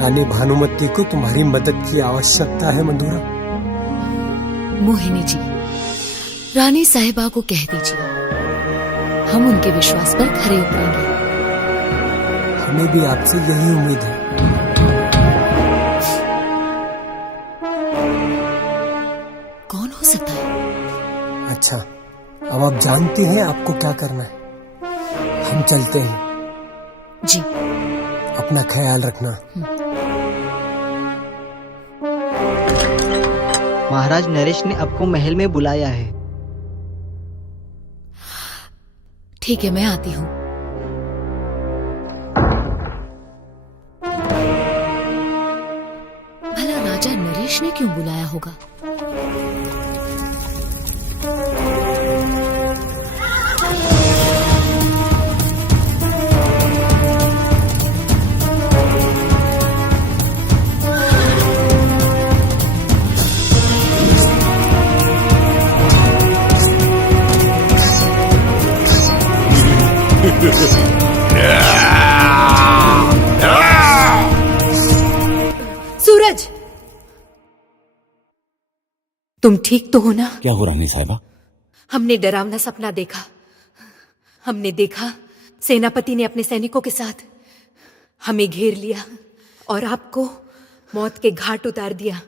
रानी भानुमति को तुम्हारी मदद की आवश्यकता है मधुरा। मोहिनी जी, रानी साहिबा को कह दीजिए, हम उनके विश्वास पर खरे उतरेंगे। हमें भी आपसे यही उम्मीद है। कौन हो सकता है? अच्छा, अब आप जानती हैं आपको क्या करना है। हम चलते हैं। जी। अपना ख्याल रखना। महाराज नरेश ने आपको महल में बुलाया है। ठीक है, मैं आती हूँ। भला राजा नरेश ने क्यों बुलाया होगा? सूरज, तुम ठीक तो हो ना? क्या हो रानी साहिबा? हमने डरावना सपना देखा। हमने देखा सेनापति ने अपने सैनिकों के साथ हमें घेर लिया और आपको मौत के घाट उतार दिया।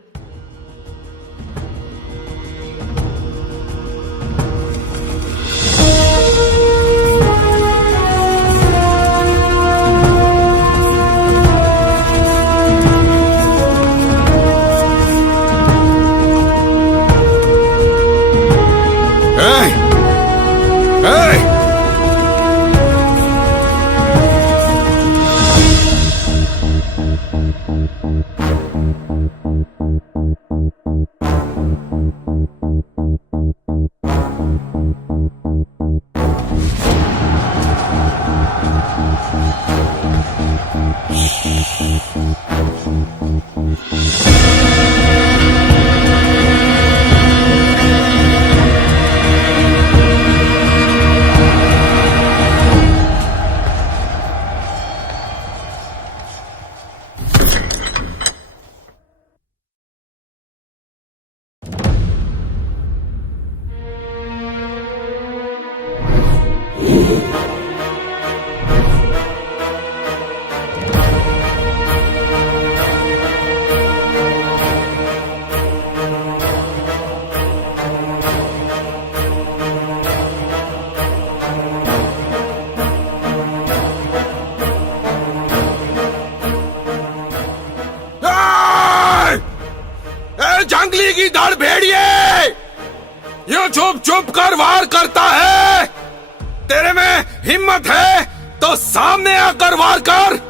जंगली की धड़ भेड़िए, ये चुप चुप कर वार करता है। तेरे में हिम्मत है तो सामने आकर वार कर।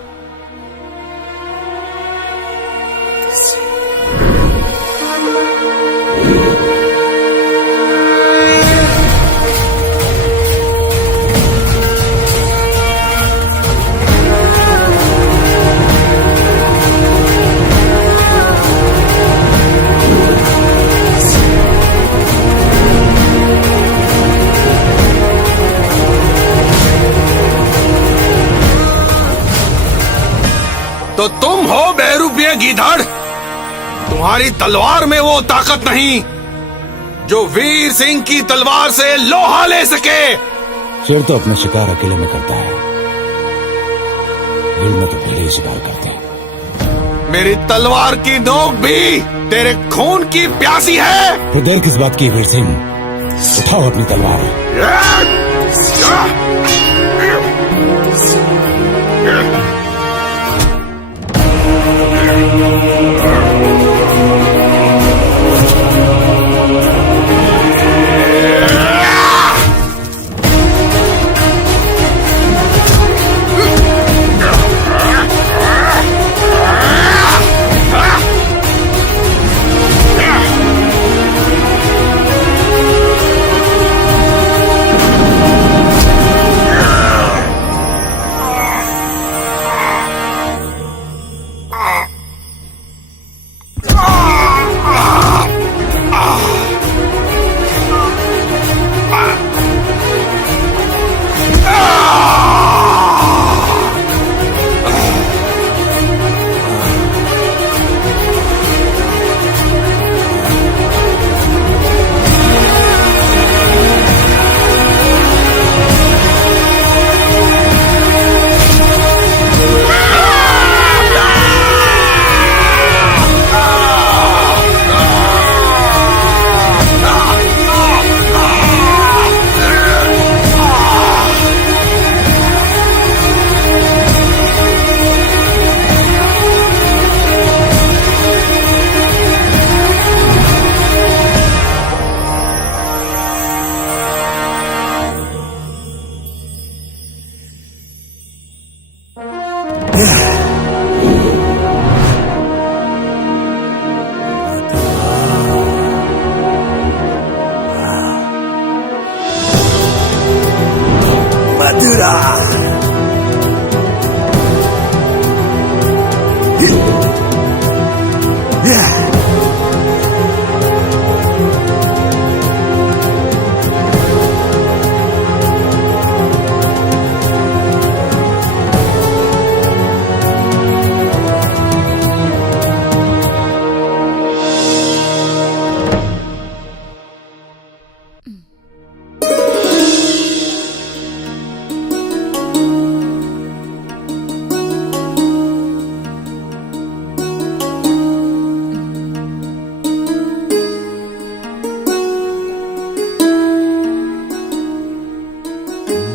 तो तुम हो बेरुपये गीधड़। तुम्हारी तलवार में वो ताकत नहीं जो वीर सिंह की तलवार से लोहा ले सके। शेर तो अपने शिकार अकेले में करता है, भीड़ में तो पहले ही शिकार करते हैं। मेरी तलवार की नोक भी तेरे खून की प्यासी है। तो देर किस बात की वीर सिंह, उठाओ अपनी तलवार।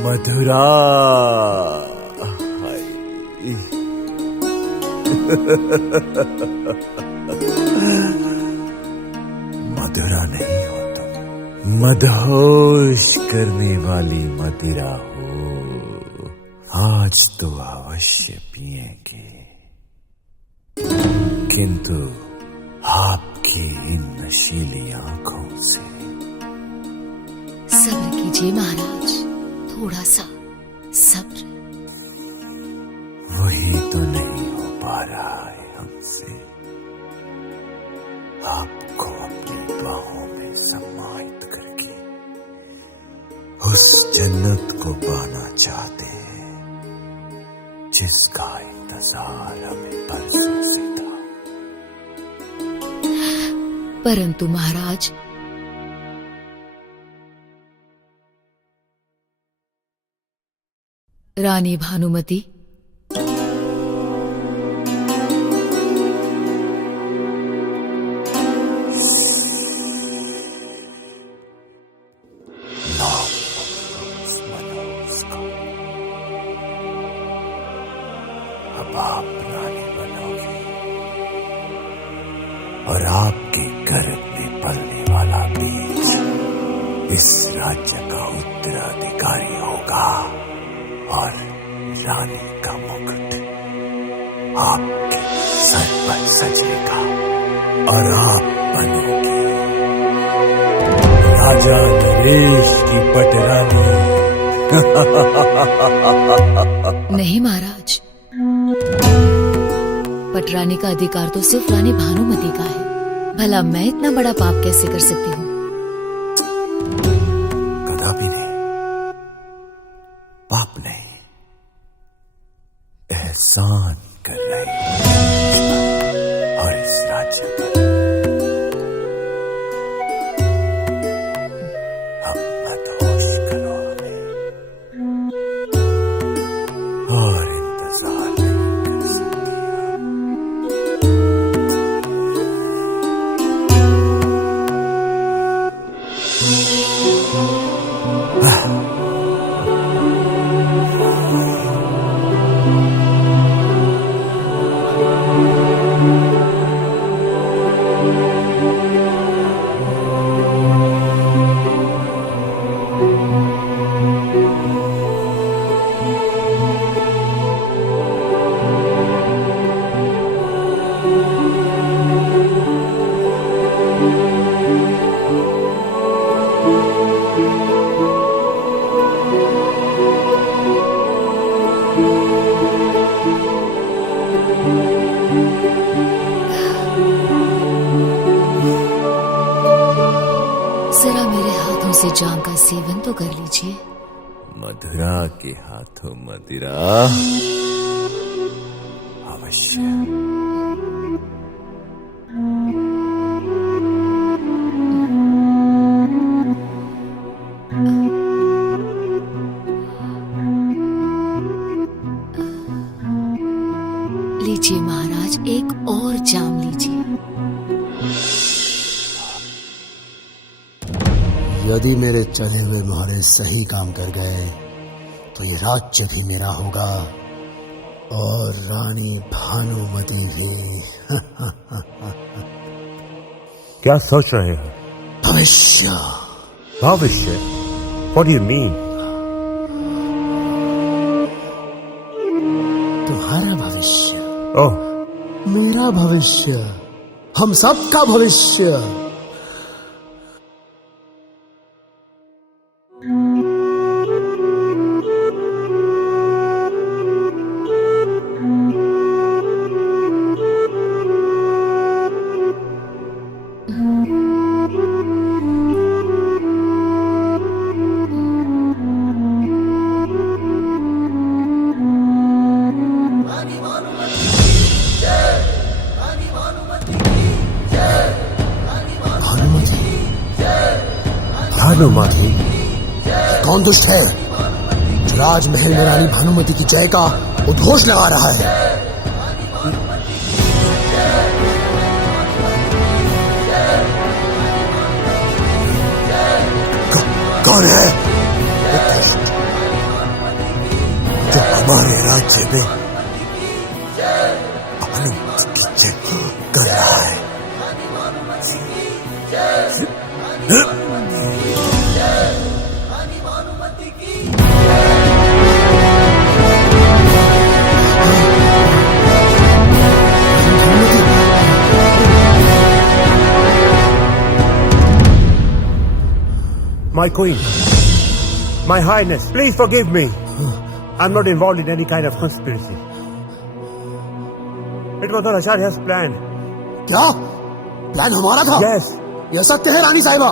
मधुरा मधुरा नहीं हो तुम, मदहोश करने वाली मदिरा हो। आज तो अवश्य पिएंगे, किंतु आपकी इन नशीली आंखों से। सब्र कीजिए महाराज, थोड़ा सा सब्र। वही तो नहीं हो पा रहा है हमसे। आपको अपनी बाहों में समाहित करके उस जन्नत को पाना चाहते हैं जिसका इंतजार हमें बरसों से था। परंतु महाराज, रानी भानुमति अब आप रानी बनोगे और आपके गर्भ में पलने वाला बीज इस राज्य का उत्तराधिकारी होगा और रानी का मुकुट आपके सर पर सजेगा और आप बनोगे राजा नरेश की पटरानी। नहीं महाराज, पटरानी का अधिकार तो सिर्फ रानी भानुमति का है। भला मैं इतना बड़ा पाप कैसे कर सकती हूँ? कदापि नहीं, पाप नहीं, एहसान कर रहे हैं और इस राज्य पर अब मत होश करो हमें और इंतजार नहीं कर सकती जरा मेरे हाथों से जाम का सेवन तो कर लीजिए। मधुरा के हाथों मदिरा अवश्य। लीजिए महाराज, एक और जाम लीजिए। यदि मेरे चले हुए मोहरे सही काम कर गए तो ये राज्य भी मेरा होगा और रानी भानुमति भी। क्या सोच रहे हो? भविष्य। भविष्य? What do you mean? तुम्हारा भविष्य। ओह, मेरा भविष्य, हम सबका भविष्य। भानुमति? कौन दुष्ट है जो राजमहल में रानी भानुमति की जय का उद्घोष लगा रहा है? कौन है जो हमारे राज्य में भानुमति की जय कर रहा है? My queen, my highness, please forgive me. I'm not involved in any kind of conspiracy. It was all Acharya's plan. क्या? प्लान हमारा था? Yes. यह सत्य है रानी साहिबा।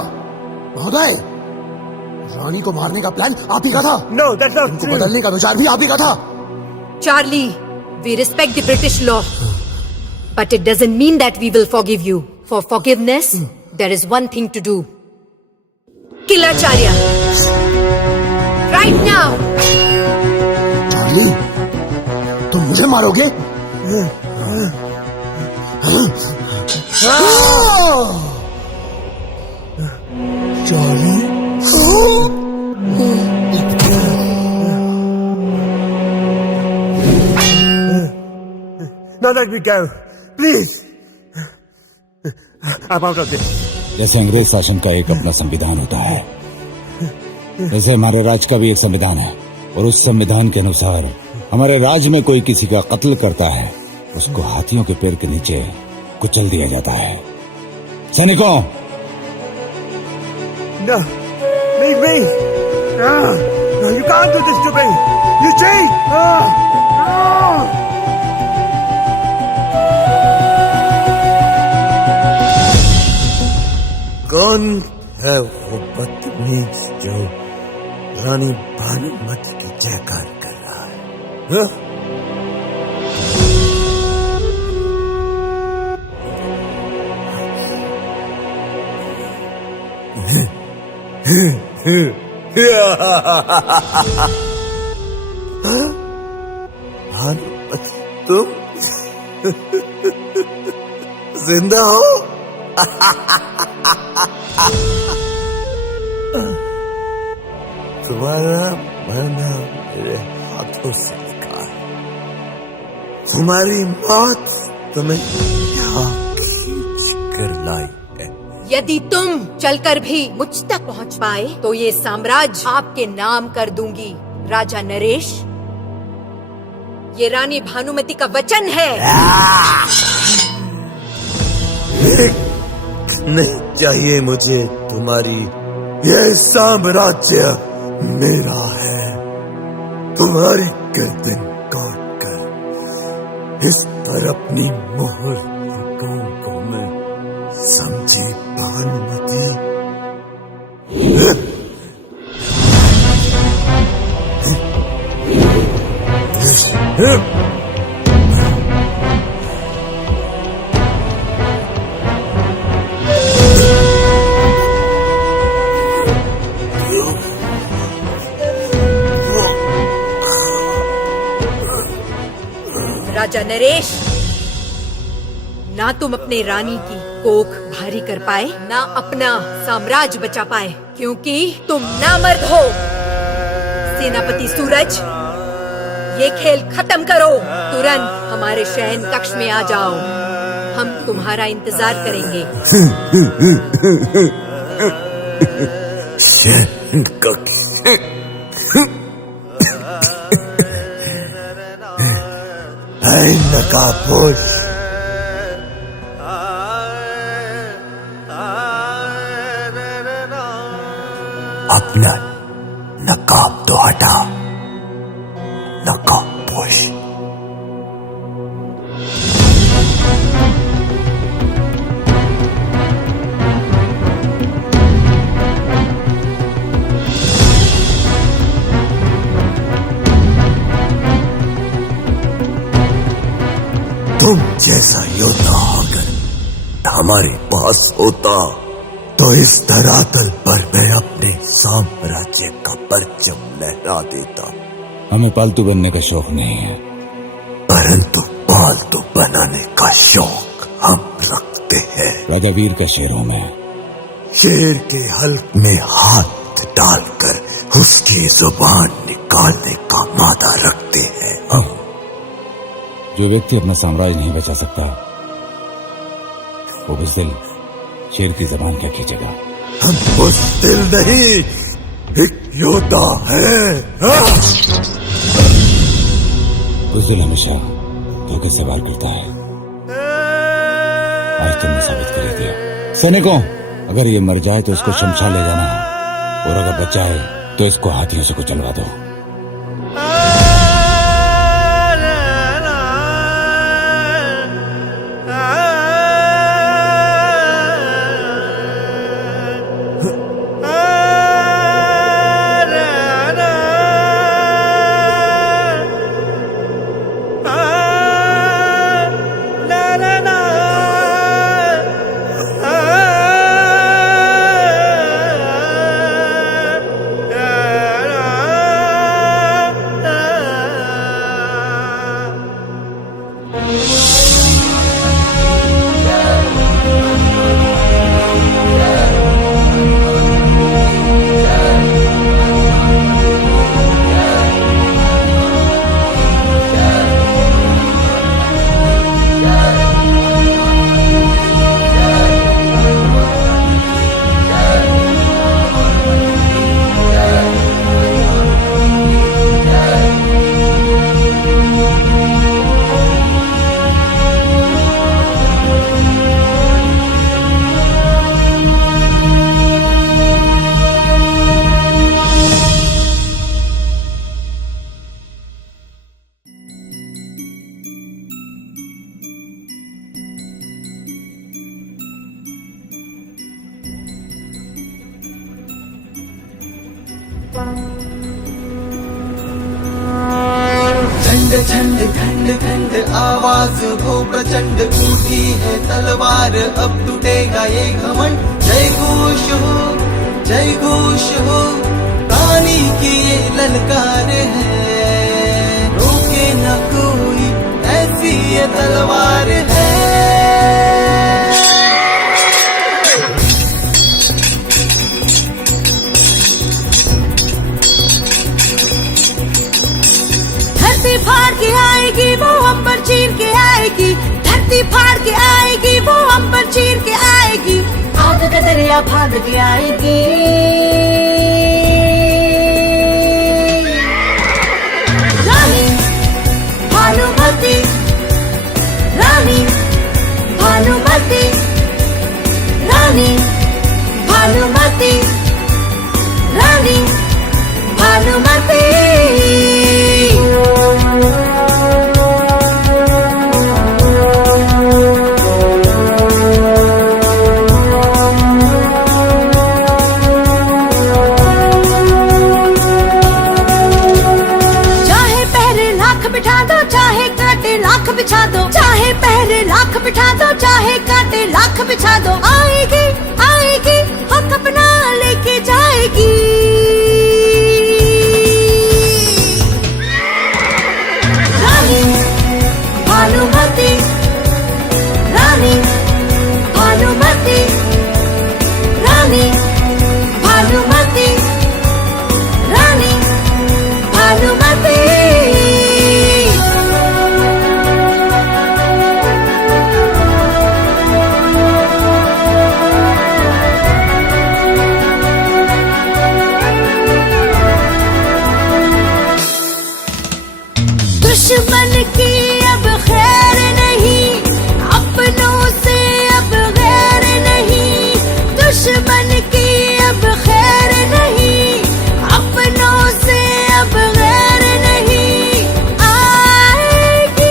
महोदय, रानी को मारने का प्लान आप ही का था। No, that's not true. बदलने का विचार भी आप ही का था। Charlie, we respect the British law, but it doesn't mean that we will forgive you. For forgiveness, there is one thing to do. Kill Acharya. Right now. Charlie, तुम मुझे मारोगे? Charlie? Now let me go, please. I'm out of this. जैसे अंग्रेज शासन का एक अपना संविधान होता है, वैसे हमारे राज्य का भी एक संविधान है, और उस संविधान के अनुसार हमारे राज्य में कोई किसी का कत्ल करता है, उसको हाथियों के पैर के नीचे कुचल दिया जाता है। सैनिकों! No, leave me. No, you can't do this to me. You cheat. कौन है वो बदतमीज जो रानी भानुमति की जयकार कर रहा है? भानुमति तुम जिंदा हो? तुम्हारा मरना मेरे हाथों से लिखा है। तुम्हारी मौत तुम्हें यहाँ खींच कर लाई है। यदि तुम चलकर भी मुझ तक पहुंच पाए तो ये साम्राज्य आपके नाम कर दूंगी राजा नरेश। ये रानी भानुमति का वचन है। नहीं चाहिए मुझे तुम्हारी, यह साम्राज्य मेरा है। तुम्हारी गर्दन काट कर इस पर अपनी मोहर लगाऊंगा मैं, समझी भानुमति? राजा नरेश, ना तुम अपने रानी की कोख भारी कर पाए, ना अपना साम्राज्य बचा पाए, क्योंकि तुम नामर्द हो। सेनापति सूरज, ये खेल खत्म करो। तुरंत हमारे शयन कक्ष में आ जाओ। हम तुम्हारा इंतजार करेंगे। शयन कक्ष? नकाबपोश, अपना नकाब तो हटा, नकाबपोश। तुम जैसा योद्धा अगर हमारे पास होता तो इस धरातल पर मैं अपने साम्राज्य का परचम लहरा देता। हमें पालतू बनने का शौक नहीं है, परंतु पालतू बनाने का शौक हम रखते हैं। राजा वीर का शेर हूं मैं। शेर के हल्क में हाथ डालकर उसकी जुबान निकालने का मादा रखते हैं हम। जो व्यक्ति अपना साम्राज्य नहीं बचा सकता वो बुज़दिल शेर की जबान क्या खींचेगा? हम बुज़दिल नहीं, एक योद्धा है। बुज़दिल हमेशा धोखे से वार करता है। आज तुमने साबित कर ही दिया। सैनिकों, अगर ये मर जाए तो इसको शमशान ले जाना है, और अगर बच जाए तो इसको हाथियों से कुचलवा दो। झंड झंड खंड खंड आवाज हो प्रचंड, उठी है तलवार अब टूटेगा ये घमंड। जय घोष हो जय घोष हो, रानी की ये ललकार है, रोके न कोई ऐसी ये तलवार है। धरती फाड़ के आएगी वो अंबर चीर के आएगी, धरती फाड़ के आएगी वो अंबर चीर के आएगी, आग का दरिया फाड़ के आएगी। रानी भानुमति, रानी भानुमति, रानी भानुमति, रानी भानुमति। बिछा दो, चाहे पहरे लाख बिठा दो, चाहे कांटे लाख बिछा दो, आएगी आएगी हक अपना लेके जाएगी। रानी भानुमति, रानी भानुमति, रानी भानुमति, रानी भानुमति। दुश्मन की अब खैर नहीं, अपनों से अब गैर नहीं, दुश्मन की अब खैर नहीं, अपनों से अब गैर नहीं, आएगी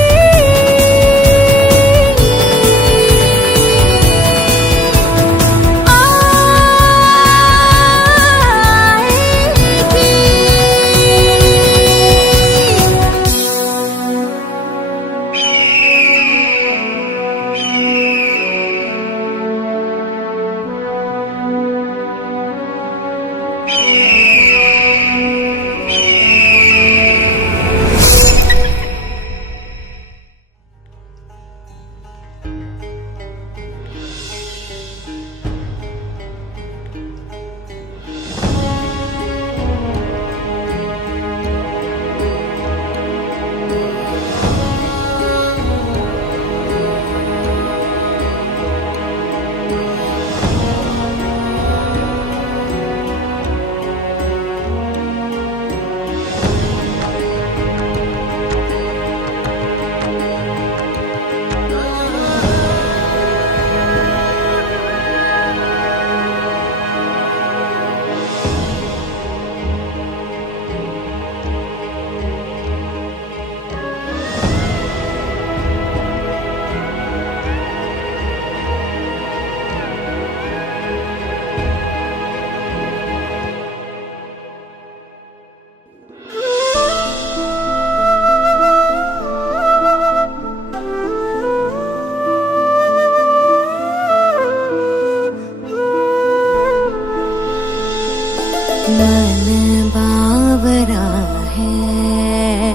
मन बावरा है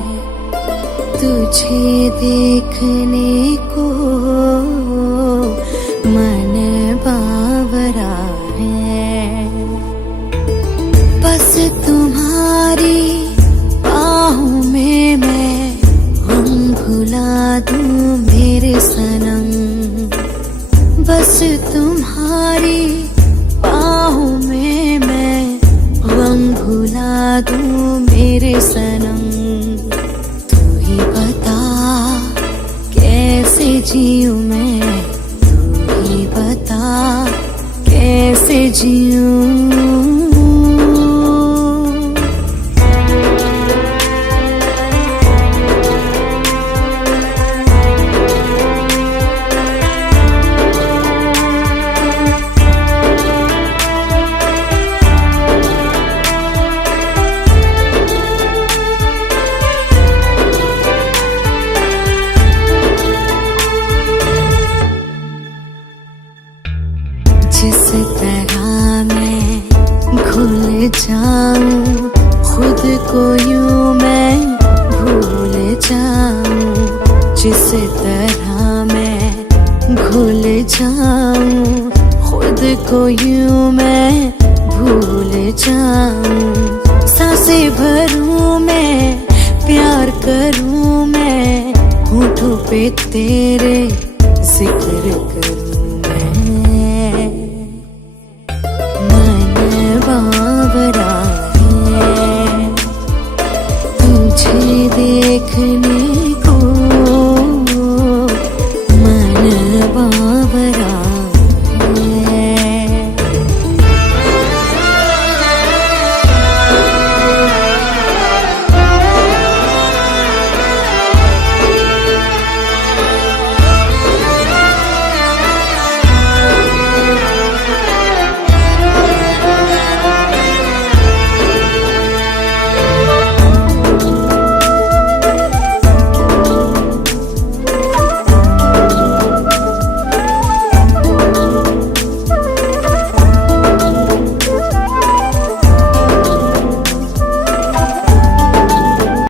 तुझे देखने को, मन बावरा है बस तुम्हारी बाहों में मैं गम भुला दूं मेरे सनम, बस तुम्हारी बाहों में मैं गम भुला दूं मेरे सनम। तू ही बता कैसे जीऊं मैं, तू ही बता कैसे जीऊं। जिस तरह मैं जिस तरह मैं भूल जाऊं खुद को यूं मैं भूल जाऊं। सांसें भरूं मैं प्यार करूं मैं होठों पे तेरे जिक्र करूं मैं। मन बावरा है तुझे देखने